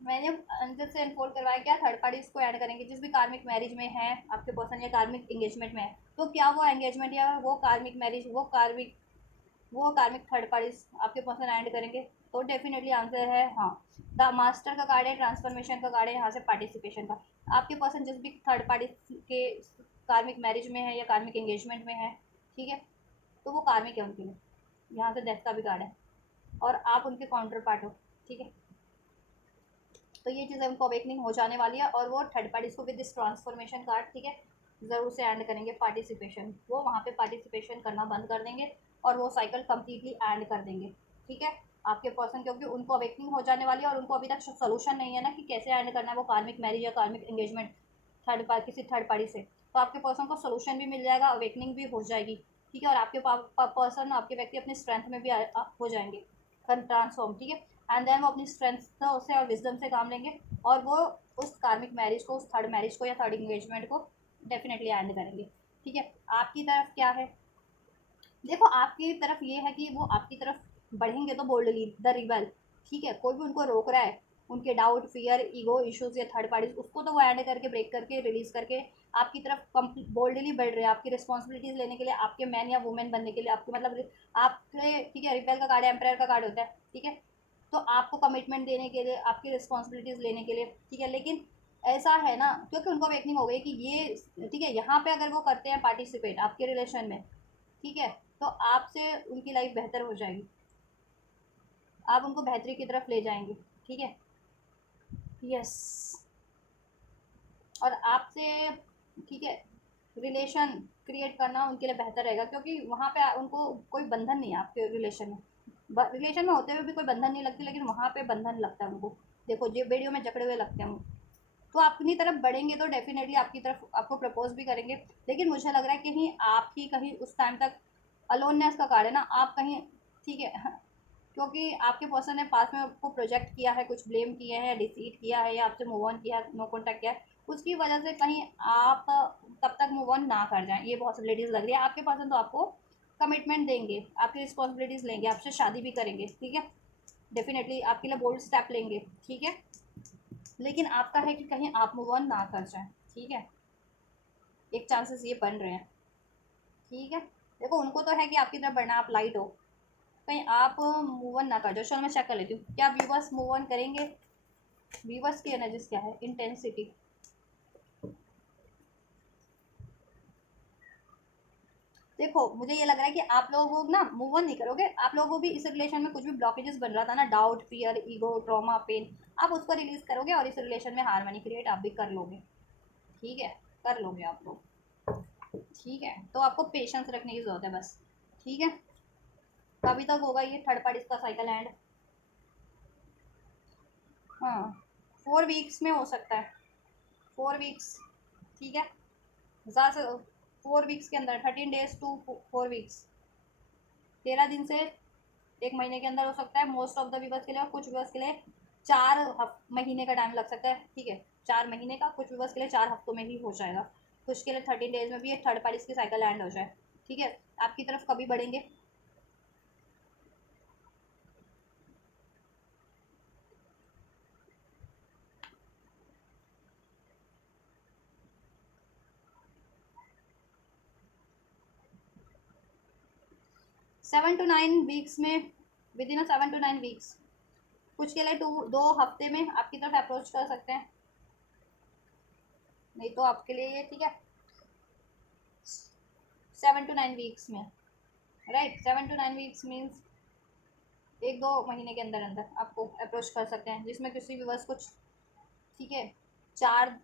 मैंने अंदर से अनफोल्ड करवाया क्या थर्ड पार्टी इसको ऐड करेंगे। जिस भी कार्मिक मैरिज में है आपके पर्सन या कार्मिक एंगेजमेंट में है, तो क्या वो एंगेजमेंट या वो कार्मिक मैरिज वो कार्मिक थर्ड पार्टी आपके पर्सन ऐड करेंगे? तो डेफिनेटली आंसर है हाँ। द मास्टर का कार्ड है, ट्रांसफॉर्मेशन का कार्ड है, यहाँ से पार्टिसिपेशन का। आपके पर्सन जिस भी थर्ड पार्टी के कार्मिक मैरिज में है या कार्मिक एंगेजमेंट में है, ठीक है, तो वो कार्मिक है उनके लिए। यहाँ से डेथ का भी कार्ड है और आप उनके काउंटर पार्ट हो, ठीक है। तो ये चीज़ें उनको अवेकनिंग हो जाने वाली है और वो थर्ड पार्टीज को विद दिस ट्रांसफॉर्मेशन कार्ड, ठीक है, ज़रूर से एंड करेंगे पार्टिसिपेशन। वो वहाँ पे पार्टिसिपेशन करना बंद कर देंगे और वो साइकिल कम्प्लीटली एंड कर देंगे, ठीक है। आपके पर्सन क्योंकि उनको अवेकनिंग हो जाने वाली है और उनको अभी तक सोल्यूशन नहीं है ना कि कैसे एंड करना है वो कार्मिक मैरिज या कार्मिक एंगेजमेंट किसी थर्ड पार्टी से। तो आपके पर्सन को सोल्यूशन भी मिल जाएगा, अवेकनिंग भी हो जाएगी, ठीक है। और आपके पर्सन आपके व्यक्ति अपनी स्ट्रेंथ में भी हो जाएंगे ट्रांसफॉर्म, ठीक है। एंड देन वो अपनी स्ट्रेंथ से और विजडम से काम लेंगे और वो उस कार्मिक मैरिज को, उस थर्ड मैरिज को या थर्ड इंगेजमेंट को डेफिनेटली एंड करेंगे, ठीक है। आपकी तरफ क्या है? देखो आपकी तरफ ये है कि वो आपकी तरफ बढ़ेंगे तो बोल्डली द रिबल, ठीक है। कोई भी उनको रोक रहा है, उनके डाउट, फियर, ईगो इश्यूज या थर्ड पार्टी, उसको तो वो एंड करके, ब्रेक करके, रिलीज करके आपकी तरफ बोल्डली बढ़ रहे हैं। आपकी रिस्पॉन्सिबिलिटीज लेने के लिए, आपके मैन या वुमेन बनने के लिए, आपके मतलब आपके, ठीक है। रिबेल का कार्ड है, एम्पायर का कार्ड होता है, ठीक है। तो आपको कमिटमेंट देने के लिए, आपकी रिस्पॉन्सिबिलिटीज लेने के लिए, ठीक है। लेकिन ऐसा है ना, क्योंकि उनको अवेकनिंग हो गई कि ये, ठीक है, यहाँ पे अगर वो करते हैं पार्टिसिपेट आपके रिलेशन में, ठीक है, तो आपसे उनकी लाइफ बेहतर हो जाएगी, आप उनको बेहतरी की तरफ ले जाएंगे, ठीक है। यस, और आपसे, ठीक है, रिलेशन क्रिएट करना उनके लिए बेहतर रहेगा क्योंकि वहाँ पे उनको कोई बंधन नहीं है आपके रिलेशन में। रिलेशन में होते हुए भी कोई बंधन नहीं लगती, लेकिन वहाँ पे बंधन लगता है उनको। देखो जो वीडियो में जकड़े हुए लगते हैं वो। तो अपनी तरफ बढ़ेंगे तो डेफिनेटली आपकी तरफ आपको प्रपोज भी करेंगे, लेकिन मुझे लग रहा है कहीं आप ही कहीं उस टाइम तक, अलोननेस का कार्ड है ना, आप कहीं, ठीक है, क्योंकि आपके पर्सन ने पास में आपको प्रोजेक्ट किया है, कुछ ब्लेम किया है, डिसीट किया है या आपसे मूव ऑन किया, नो कॉन्टैक्ट किया है, उसकी वजह से कहीं आप तब तक मूव ऑन ना कर जाएं, ये पॉसिबिलिटीज़ लग रही है। आपके पर्सन तो आपको कमिटमेंट देंगे, आपकी रिस्पॉन्सिबिलिटीज़ लेंगे, आपसे शादी भी करेंगे, ठीक है, डेफिनेटली आपके लिए बोल्ड स्टेप लेंगे, ठीक है। लेकिन आपका है कि कहीं आप मूव ऑन ना कर जाएं, ठीक है, एक चांसेस ये बन रहे हैं, ठीक है। देखो उनको तो है कि आपकी तरफ बढ़ना, आप लाइट हो, कहीं आप मूव ऑन ना कर जाओ। चलो मैं चेक कर लेती हूँ क्या व्यूवर्स मूव ऑन करेंगे। व्यूवर्स की एनर्जीज क्या है? इंटेंसिटी, देखो मुझे ये लग रहा है कि आप लोग ना मूव ऑन नहीं करोगे, आप लोगों को भी इस रिलेशन में कुछ भी ब्लॉकेजेस बन रहा था ना, doubt, fear, ego, trauma, pain, आप उसको रिलीज करोगे और इस रिलेशन में हारमनी क्रिएट आप भी कर लोगे, ठीक है, कर लोगे आप लोग, ठीक है। तो आपको पेशेंस रखने की जरूरत है बस, ठीक है। कभी तक होगा ये थर्ड पार्टी का साइकिल एंड? हाँ, 4 वीक्स में हो सकता है, 4 वीक्स, ठीक है, ज़्यादा से 4 वीक्स के अंदर, 13 डेज टू 4 वीक्स, 13 दिन से 1 महीने के अंदर हो सकता है मोस्ट ऑफ द व्यूवर्स के लिए, और कुछ व्यूवर्स के लिए 4 महीने का टाइम लग सकता है, ठीक है, 4 महीने का, कुछ व्यूवर्स के लिए 4 हफ्तों में ही हो जाएगा, कुछ के लिए 13 डेज में भी एक थर्ड पार्टी की साइकिल एंड हो जाए, ठीक है। आपकी तरफ कभी बढ़ेंगे? 7 to 9 वीक्स में, विद इन 7 to 9 वीक्स, कुछ के लिए 2 हफ्ते में आपकी तरफ अप्रोच कर सकते हैं, नहीं तो आपके लिए ये, ठीक है, 7 to 9 वीक्स में, राइट। 7 to 9 वीक्स मीन्स 1-2 महीने के अंदर अंदर आपको अप्रोच कर सकते हैं, जिसमें किसी व्यूवर्स को, ठीक है, 4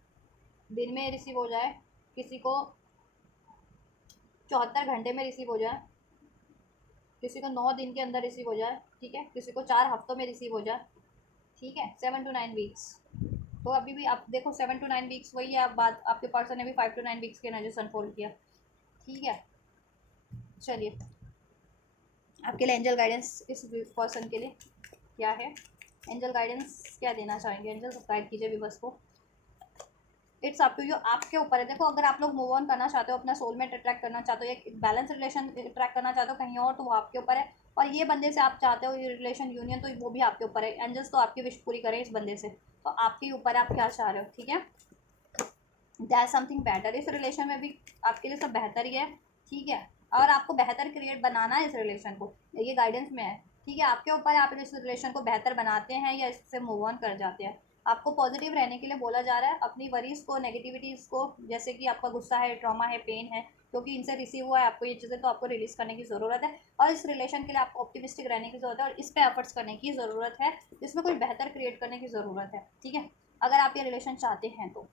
दिन में रिसीव हो जाए, किसी को 74 घंटे में रिसीव हो जाए, किसी को 9 दिन के अंदर रिसीव हो जाए, ठीक है, किसी को 4 हफ्तों में रिसीव हो जाए, ठीक है, 7 to 9 वीक्स। तो अभी भी आप देखो 7 to 9 वीक्स वही है, आप बात, आपके पर्सन ने भी 5 to 9 वीक्स के एनर्जी अनफोल्ड किया, ठीक है। चलिए आपके लिए एंजल गाइडेंस इस पर्सन के लिए क्या है? एंजल गाइडेंस क्या देना चाहेंगे? एंजल गाइड कीजिए व्यूवर्स को। इट्स अप टू यू, आपके ऊपर है। देखो अगर आप लोग मूव ऑन करना चाहते हो, अपना सोलमेट अट्रैक्ट करना चाहते हो, एक बैलेंस रिलेशन अट्रैक्ट करना चाहते हो कहीं और, तो वो आपके ऊपर है। और ये बंदे से आप चाहते हो ये रिलेशन यूनियन, तो वो भी आपके ऊपर है। एंजल्स तो आपकी विश पूरी करें इस बंदे से, तो आपके ऊपर आप क्या चाह रहे हो, ठीक है। दैट समथिंग बेटर, इस रिलेशन में भी आपके लिए सब बेहतर ही है, ठीक है। और आपको बेहतर क्रिएट बनाना है इस रिलेशन को, ये गाइडेंस में है, ठीक है। आपके ऊपर आप इस रिलेशन को बेहतर बनाते हैं या इससे मूव ऑन कर जाते हैं। आपको पॉजिटिव रहने के लिए बोला जा रहा है, अपनी वरीज को, नेगेटिविटीज़ को, जैसे कि आपका गुस्सा है, ट्रॉमा है, पेन है, क्योंकि इनसे रिसीव हुआ है आपको ये चीज़ें, तो आपको रिलीज़ करने की ज़रूरत है। और इस रिलेशन के लिए आपको ऑप्टिमिस्टिक रहने की ज़रूरत है और इस पर एफर्ट्स करने की ज़रूरत है, इसमें कुछ बेहतर क्रिएट करने की ज़रूरत है, ठीक है। अगर आप ये रिलेशन चाहते हैं तो,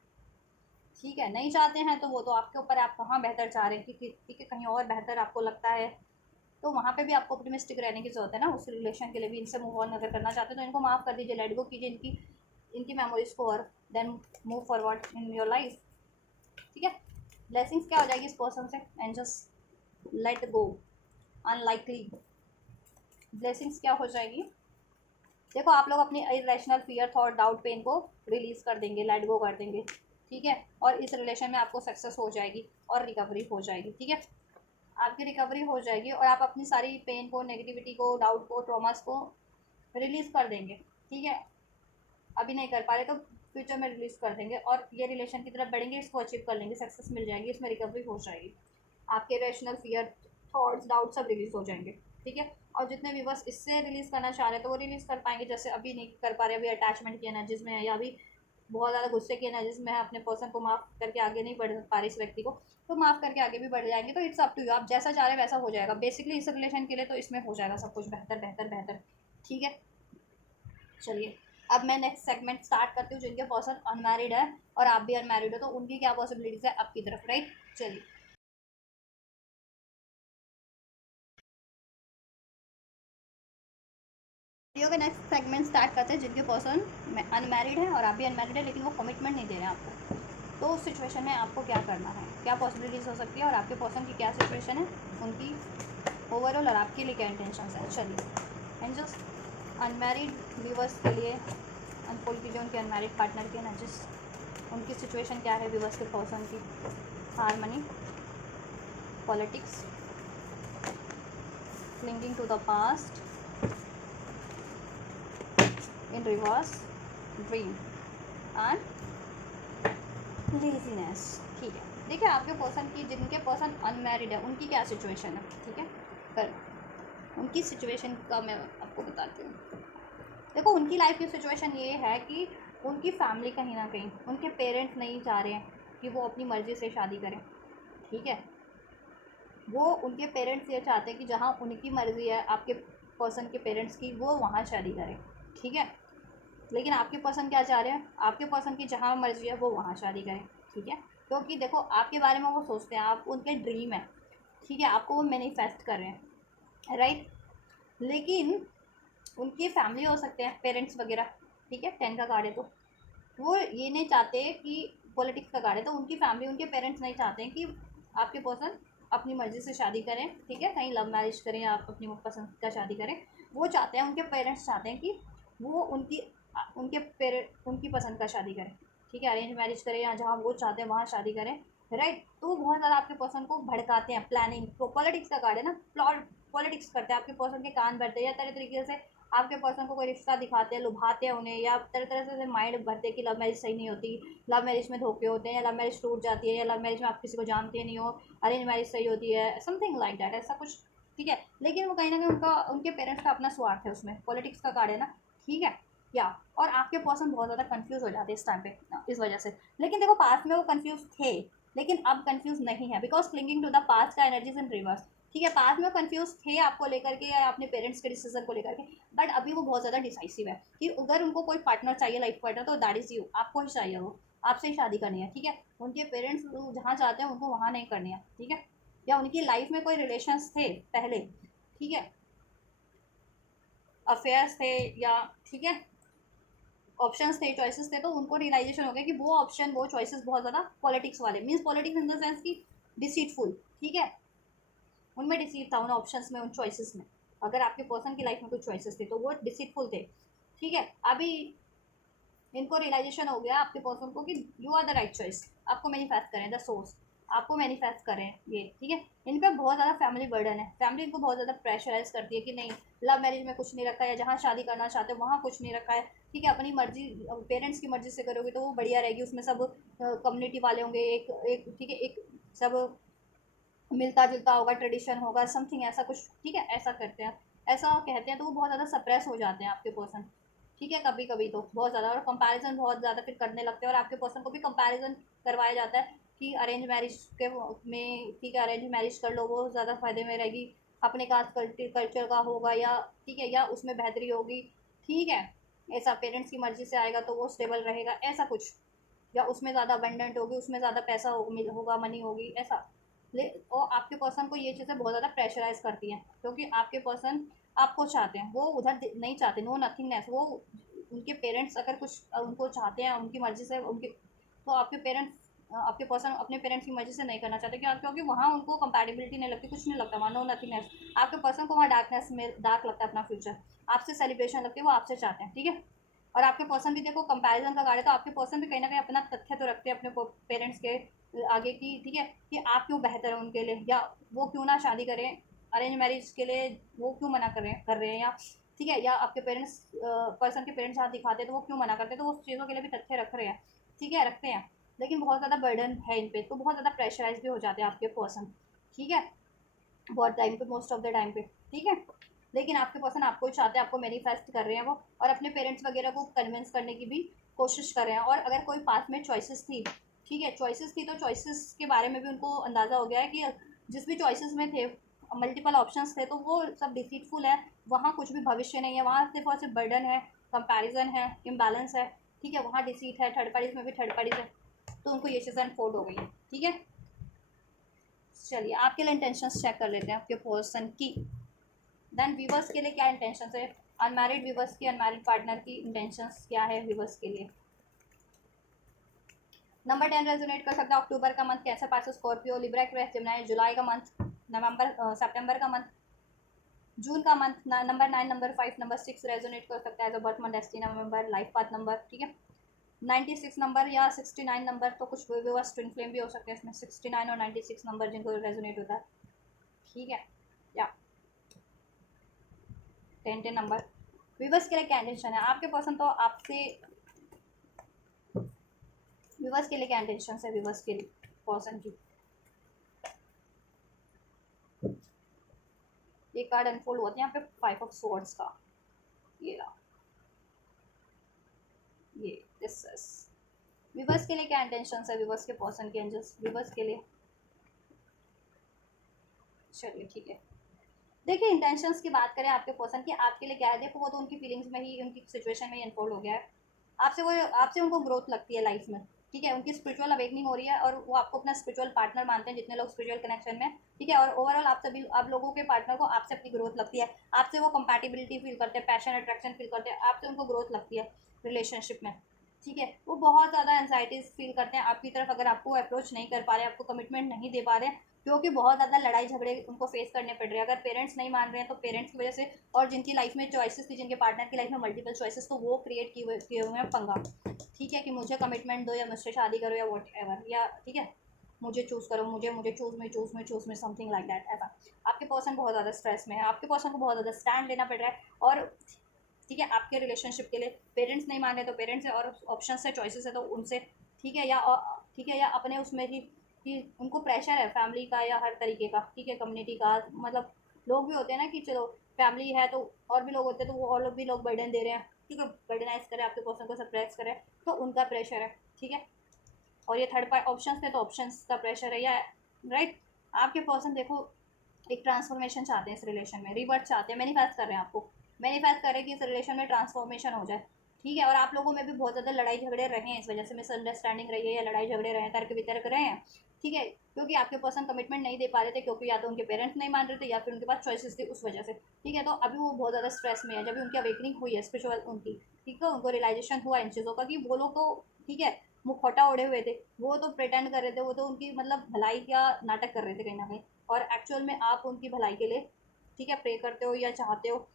ठीक है। नहीं चाहते हैं तो वो तो आपके ऊपर है, आप कहाँ बेहतर चाह रहे हैं, कि ठीक है कहीं और बेहतर आपको लगता है, तो वहाँ पे भी आपको ऑप्टिमिस्टिक रहने की ज़रूरत है ना उस रिलेशन के लिए भी। इनसे मूव ऑन अगर करना चाहते हैं तो इनको माफ़ कर दीजिए, लेट गो कीजिए इनकी इनकी मेमोरीज को, और then move forward in your life, ठीक है। ब्लेसिंग्स क्या हो जाएगी इस पर्सन से, and just let go, unlikely blessings क्या हो जाएगी। देखो आप लोग अपनी irrational fear, thought, doubt, pain को रिलीज़ कर देंगे, लेट गो कर देंगे, ठीक है। और इस रिलेशन में आपको सक्सेस हो जाएगी और रिकवरी हो जाएगी, ठीक है। आपकी रिकवरी हो जाएगी और आप अपनी सारी पेन को, नेगेटिविटी को, डाउट को, ट्रॉमास को रिलीज़ कर देंगे, ठीक है। अभी नहीं कर पा रहे तो फ्यूचर में रिलीज़ कर देंगे और ये रिलेशन की तरफ बढ़ेंगे, इसको अचीव कर लेंगे, सक्सेस मिल जाएगी, इसमें रिकवरी हो जाएगी। आपके रेशनल फियर, थॉट्स, डाउट सब रिलीज़ हो जाएंगे, ठीक है। और जितने भी बस इससे रिलीज़ करना चाह रहे हैं तो वो रिलीज़ कर पाएंगे, जैसे अभी नहीं कर पा रहे, अभी अटैचमेंट की एनर्जीज में है या अभी बहुत ज़्यादा गुस्से की एनर्जीज में है, अपने पर्सन को माफ़ करके आगे नहीं बढ़ पा रहे इस व्यक्ति को, तो माफ़ करके आगे भी बढ़ जाएंगे। तो इट्स अप टू यू, आप जैसा चाह रहे हैं वैसा हो जाएगा बेसिकली इस रिलेशन के लिए, तो इसमें हो जाएगा सब कुछ बेहतर बेहतर बेहतर, ठीक है। चलिए अब मैं नेक्स्ट सेगमेंट स्टार्ट करती हूँ, जिनके पर्सन अनमैरिड है और आप भी अनमैरिड हो, तो उनकी क्या पॉसिबिलिटीज़ है आपकी तरफ, राइट। चलिए वीडियो का नेक्स्ट सेगमेंट स्टार्ट करते हैं, जिनके पर्सन अनमैरिड है और आप भी अनमैरिड है, लेकिन वो कमिटमेंट नहीं दे रहे हैं आपको। तो उस सिचुएशन में आपको क्या करना है, क्या पॉसिबिलिटीज़ हो सकती है और आपके पर्सन की क्या सिचुएशन है, उनकी ओवरऑल और आपके लिए क्या इंटेंशन है। चलिए एंजल्स अनमैरिड व्यूवर्स के लिए अनफोल्ड कीजिए उनके अनमैरिड पार्टनर के एनर्जीज, उनकी सिचुएशन क्या है व्यूवर्स के पर्सन की। Harmony, politics, clinging to the past, in reverse, dream and laziness, ठीक है। देखिए आपके पर्सन की, जिनके पर्सन अनमैरिड है उनकी क्या सिचुएशन है, ठीक है। कर उनकी सिचुएशन का मैं आपको बताती हूँ। देखो उनकी लाइफ की सिचुएशन ये है कि उनकी फैमिली कहीं ना कहीं, उनके पेरेंट्स नहीं चाह रहे हैं कि वो अपनी मर्ज़ी से शादी करें, ठीक है। वो उनके पेरेंट्स ये चाहते हैं कि जहाँ उनकी मर्ज़ी है आपके पर्सन के पेरेंट्स की, वो वहाँ शादी करें, ठीक है। लेकिन आपके पर्सन क्या चाह रहे हैं, आपके पर्सन की जहाँ मर्ज़ी है वो वहाँ शादी करें, ठीक है। क्योंकि देखो आपके बारे में वो सोचते हैं, आप उनके ड्रीम है, ठीक है, आपको वो मैनिफेस्ट कर रहे हैं, राइट। लेकिन उनकी फैमिली हो सकते हैं, पेरेंट्स वगैरह, ठीक है। 10 का कार्ड है तो वो ये नहीं चाहते कि पॉलिटिक्स का कार्ड है, तो उनकी फैमिली, उनके पेरेंट्स नहीं चाहते हैं कि आपके पर्सन अपनी मर्ज़ी से शादी करें, ठीक है, कहीं लव मैरिज करें या आप अपनी पसंद का शादी करें। वो चाहते हैं, उनके पेरेंट्स चाहते हैं कि वो उनके पेरेंट उनकी पसंद का शादी करें, ठीक है, अरेंज मैरिज करें या जहाँ वो चाहते हैं वहाँ शादी करें, राइट। तो वो बहुत ज़्यादा आपके पर्सन को भड़काते हैं, प्लानिंग, तो पॉलिटिक्स का कार्ड है ना, प्लॉट पॉलिटिक्स करते हैं, आपके पर्सन के कान भरते हैं या तरह तरीके से आपके पर्सन को कोई रिश्ता दिखाते हैं, लुभाते हैं उन्हें, या तरह तरह से माइंड भरते हैं कि लव मैरिज सही नहीं होती, लव मैरिज में धोखे होते हैं, या लव मैरिज टूट जाती है, या लव मैरिज में आप किसी को जानते नहीं हो, अरेंज मैरिज सही होती है, समथिंग लाइक दैट, ऐसा कुछ, ठीक है। लेकिन वो कहीं ना कहीं उनके पेरेंट्स का अपना स्वार्थ है उसमें, पॉलिटिक्स का कार्ड है ना, ठीक है। या और आपके पर्सन बहुत ज़्यादा कंफ्यूज हो जाते हैं इस टाइम पे इस वजह से। लेकिन देखो पास्ट में वो कंफ्यूज थे, लेकिन अब कंफ्यूज नहीं है, because clinging to the past का एनर्जीज इन रिवर्स, ठीक है। पास्ट में कंफ्यूज थे आपको लेकर के या अपने पेरेंट्स के डिसीजन को लेकर के, बट अभी वो बहुत ज़्यादा डिसाइसिव है कि अगर उनको कोई पार्टनर चाहिए, लाइफ पार्टनर, तो दैट इज़ यू, आपको ही चाहिए, वो आपसे ही शादी करनी है, ठीक है। उनके पेरेंट्स जहाँ चाहते हैं उनको वहाँ नहीं करनी है, ठीक है। या उनकी लाइफ में कोई रिलेशंस थे पहले, ठीक है, अफेयर्स थे, या ठीक है, ऑप्शंस थे, चॉइसेस थे, तो उनको रियलाइजेशन हो गया कि वो ऑप्शन, वो चॉइसेस बहुत ज़्यादा पॉलिटिक्स वाले, means politics in the sense की डिसीटफुल, ठीक है। उनमें डिसीट था उन ऑप्शंस में, उन चॉइसेस में। अगर आपके पर्सन की लाइफ में कुछ चॉइसेस थे तो वो डिसीटफुल थे, ठीक है। अभी इनको रियलाइजेशन हो गया आपके पर्सन को कि you are the right choice, आपको मैनिफेस्ट करें द सोर्स, आपको मैनिफेस्ट करें ये, ठीक है। इन पर बहुत ज़्यादा फैमिली बर्डन है, फैमिली इनको बहुत ज़्यादा प्रेशराइज करती है कि नहीं लव मैरिज में कुछ नहीं रखा है, जहाँ शादी करना चाहते हो वहाँ कुछ नहीं रखा है, ठीक है। अपनी मर्जी, पेरेंट्स की मर्जी से करोगे तो वो बढ़िया रहेगी, उसमें सब कम्युनिटी वाले होंगे, एक एक ठीक है, एक सब मिलता जुलता होगा, ट्रेडिशन होगा, समथिंग ऐसा कुछ, ठीक है। ऐसा करते हैं, ऐसा कहते हैं, तो वो बहुत ज़्यादा सप्रेस हो जाते हैं आपके पर्सन, ठीक है। कभी कभी तो बहुत ज़्यादा, और कंपैरिजन बहुत ज़्यादा फिर करने लगते हैं, और आपके पर्सन को भी कंपैरिजन करवाया जाता है कि अरेंज मैरिज के में, ठीक है, अरेंज मैरिज कर लो, वो ज़्यादा फायदे में रहेगी, अपने कास्ट कल्चर का होगा, या ठीक है, या उसमें बेहतरी होगी, ठीक है। ऐसा पेरेंट्स की मर्जी से आएगा तो वो स्टेबल रहेगा, ऐसा कुछ, या उसमें ज़्यादा अबंडेंट होगी, उसमें ज़्यादा पैसा होगा, मनी होगी, ऐसा। ले और आपके पर्सन को ये चीज़ें बहुत ज़्यादा प्रेशराइज करती हैं, क्योंकि आपके पर्सन आपको चाहते हैं, वो उधर नहीं चाहते, नो नथिंगनेस, वो उनके पेरेंट्स अगर कुछ उनको चाहते हैं उनकी मर्ज़ी से, उनके तो आपके पेरेंट्स, आपके पर्सन अपने पेरेंट्स की मर्ज़ी से नहीं करना चाहते, क्या, क्योंकि वहाँ उनको कंपैटिबिलिटी नहीं लगती, कुछ नहीं लगता वहाँ, नो नथिंगनेस। आपके पर्सन को वहाँ डार्कनेस में डार्क लगता है अपना फ्यूचर, आपसे सेलिब्रेशन लगती है, वो आपसे चाहते हैं, ठीक है। और आपके पर्सन भी देखो कंपैरिजन का गाड़ी, तो आपके पर्सन भी कहीं ना कहीं अपना तथ्य तो रखते हैं अपने पेरेंट्स के आगे की, ठीक है, कि आप क्यों बेहतर है उनके लिए, या वो क्यों ना शादी करें अरेंज मैरिज के लिए, वो क्यों मना कर रहे हैं, या ठीक है, या आपके पेरेंट्स, पर्सन के पेरेंट्स हाथ दिखाते हैं तो वो क्यों मना करते हैं, तो उस चीज़ों के लिए भी तथ्य रख रहे हैं, ठीक है, रखते हैं। लेकिन बहुत ज़्यादा बर्डन है इन पे, तो बहुत ज़्यादा प्रेशराइज भी हो जाते हैं आपके पर्सन, ठीक है, बहुत टाइम पे, मोस्ट ऑफ द टाइम पे, ठीक है। लेकिन आपके पर्सन आपको ही चाहते हैं, आपको मैनिफेस्ट कर रहे हैं वो, और अपने पेरेंट्स वगैरह को कन्विंस करने की भी कोशिश कर रहे हैं। और अगर कोई पास में चॉइसेस थी, ठीक है, चॉइसेस थी, तो चॉइसेस के बारे में भी उनको अंदाज़ा हो गया है कि जिस भी चॉइसेस में थे, मल्टीपल ऑप्शंस थे, तो वो सब डिसीटफुल है, वहाँ कुछ भी भविष्य नहीं है, वहाँ सिर्फ और सिर्फ बर्डन है, कंपैरिजन है, इम्बैलेंस है, ठीक है, वहाँ डिसीट है, थर्ड पार्टीज में भी थर्ड पार्टीज है, तो उनको ये चीज़ें अनफोल्ड हो गई है, ठीक है। चलिए आपके लिए इंटेंशंस चेक कर लेते हैं आपके पर्सन की। देन व्यूवर्स के लिए क्या इंटेंशंस है, अनमैरिड व्यूवर्स की, अनमैरिड पार्टनर की इंटेंशंस क्या है व्यूवर्स के लिए। नंबर 10 रेजोनेट कर सकता है, अक्टूबर का मंथ कैंसर, पास स्कॉर्पियो, लिब्रा, एक्वेरियस, जेमिनी, जुलाई का मंथ, नवंबर सितंबर का मंथ, जून का month, number 9, number 5, number 6 resonate कर सकता है as a birth month, destiny number, life path number, ठीक है। 96 नंबर या 69 नंबर, तो कुछ व्यूवर्स ट्विन फ्लेम भी हो सकते हैं इसमें, 69 और 96 नंबर जिनको रेजोनेट होता है, ठीक है, या 10 नंबर। व्यूवर्स के लिए क्या इंटेंशन है आपके पर्सन, तो आपसे व्यूवर्स के लिए क्या इंटेंशन है व्यूवर्स के लिए पर्सन की। ये कार्ड अनफोल्ड होते हैं यहाँ पे, 5 ऑफ स्वॉर्ड्स का, ये रहा, ये दिस इज व्यूवर्स के लिए क्या इंटेंशन है व्यूवर्स के पर्सन के, एंजल्स व्यूवर्स के लिए। चलिए ठीक है, देखिए इंटेंशंस की बात करें आपके पर्सन की, आपके लिए क्या है, देखो वो तो उनकी फीलिंग्स में ही, उनकी सिचुएशन में ही अनफोल्ड हो गया है, आपसे उनको ग्रोथ लगती है लाइफ में, ठीक है, उनकी स्पिरिचुअल अवेकनिंग हो रही है, और वो आपको अपना स्पिरिचुअल पार्टनर मानते हैं जितने लोग स्पिरिचुअल कनेक्शन में, ठीक है। और ओवरऑल आप सभी, आप लोगों के पार्टनर को आपसे अपनी ग्रोथ लगती है, आपसे वो कंपैटिबिलिटी फील करते हैं, पैशन अट्रैक्शन फील करते हैं, आपसे उनको ग्रोथ लगती है रिलेशनशिप में, ठीक है। वो बहुत ज़्यादा एंजाइटीज फील करते हैं आपकी तरफ, अगर आपको अप्रोच नहीं कर पा रहे, आपको कमिटमेंट नहीं दे पा रहे, क्योंकि बहुत ज़्यादा लड़ाई झगड़े उनको फेस करने पड़ रहे हैं, अगर पेरेंट्स नहीं मान रहे हैं तो पेरेंट्स की वजह से, और जिनकी लाइफ में चॉइसेस थी, जिनके पार्टनर की लाइफ में मल्टीपल चॉइसेस, तो वो क्रिएट किए हुए हैं पंगा, ठीक है, कि मुझे कमिटमेंट दो, या मुझसे शादी करो, या वॉट एवर, या ठीक है, मुझे चूज़ करो, मुझे मुझे चूज़ में समथिंग लाइक दैट, ऐसा। आपके पर्सन बहुत ज़्यादा स्ट्रेस में है, आपके पर्सन को बहुत ज़्यादा स्टैंड लेना पड़ रहा है, और ठीक है, आपके रिलेशनशिप के लिए पेरेंट्स नहीं मान रहे तो पेरेंट्स है, और ऑप्शन है, चॉइसेस है तो उनसे, ठीक है, या ठीक है, या अपने उसमें ही कि उनको प्रेशर है फैमिली का या हर तरीके का, ठीक है, कम्युनिटी का, मतलब लोग भी होते हैं ना कि चलो फैमिली है तो और भी लोग होते हैं, तो वो और लोग भी लोग बर्डन दे रहे हैं, ठीक है, बर्डनाइज करें आपके पर्सन को, सप्रेस करें, तो उनका प्रेशर है, ठीक है। और ये थर्ड पार्ट ऑप्शन थे तो ऑप्शन का प्रेशर है, या राइट। आपके पर्सन देखो एक ट्रांसफॉर्मेशन चाहते हैं इस रिलेशन में, रिवर्ट चाहते हैं, मैनिफेस्ट कर रहे हैं आपको, मैनिफेस्ट करें कि इस रिलेशन में ट्रांसफॉर्मेशन हो जाए, ठीक है। और आप लोगों में भी बहुत ज़्यादा लड़ाई झगड़े रहे हैं, इस वजह से मिसअंडरस्टैंडिंग रही है, या लड़ाई झगड़े रहे हैं, तर्क वितर्क रहे हैं, ठीक है, क्योंकि आपके पर्सन कमिटमेंट नहीं दे पा रहे थे, क्योंकि या तो उनके पेरेंट्स नहीं मान रहे थे, या फिर उनके पास चॉइसेस थी उस वजह से, ठीक है। तो अभी वो बहुत ज़्यादा स्ट्रेस में है, जब भी उनकी अवेकनिंग हुई है स्पिरिचुअल उनकी, ठीक है, उनको रियलाइजेशन हुआ इन चीज़ों का कि वो लोग तो, ठीक है, मुखौटा ओढ़े हुए थे, वो तो प्रिटेंड कर रहे थे, वो तो उनकी मतलब भलाई का नाटक कर रहे थे कहीं ना कहीं, और एक्चुअल में आप उनकी भलाई के लिए, ठीक है, प्रे करते हो या चाहते हो,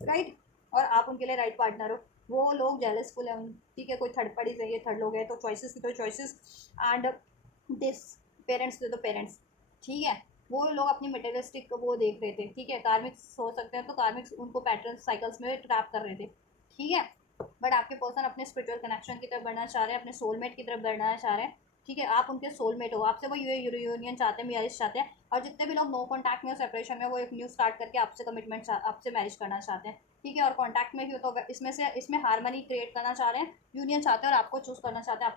राइट। और आप उनके लिए राइट पार्टनर हो। वो लोग जेलसफुल है ठीक है, कोई थर्ड पार्टी चाहिए, थर्ड लोग है तो चॉइसेस की तो चॉइसेस एंड दिस पेरेंट्स थे तो पेरेंट्स, ठीक है। वो लोग अपनी मटेरियलिस्टिक वो देख रहे थे, ठीक है, कार्मिक्स हो सकते हैं तो कार्मिक्स उनको पैटर्न साइकिल्स में ट्रैप कर रहे थे, ठीक है। बट आपके पर्सन अपने स्पिरिचुअल कनेक्शन की तरफ बढ़ना चाह रहे हैं, अपने सोलमेट की तरफ बढ़ना चाह रहे हैं, ठीक है। आप उनके सोलमेट हो, आपसे वो यूनियन चाहते हैं, मैरिज चाहते हैं। और जितने भी लोग नो कॉन्टैक्ट में हो, सेपरेशन में, वो एक न्यू स्टार्ट करके आपसे कमिटमेंट आपसे मैरिज करना चाहते हैं, ठीक है। और कॉन्टैक्ट में भी हो तो इसमें हारमनी क्रिएट करना चाह रहे हैं, यूनियन चाहते हैं और आपको चूज करना चाहते हैं,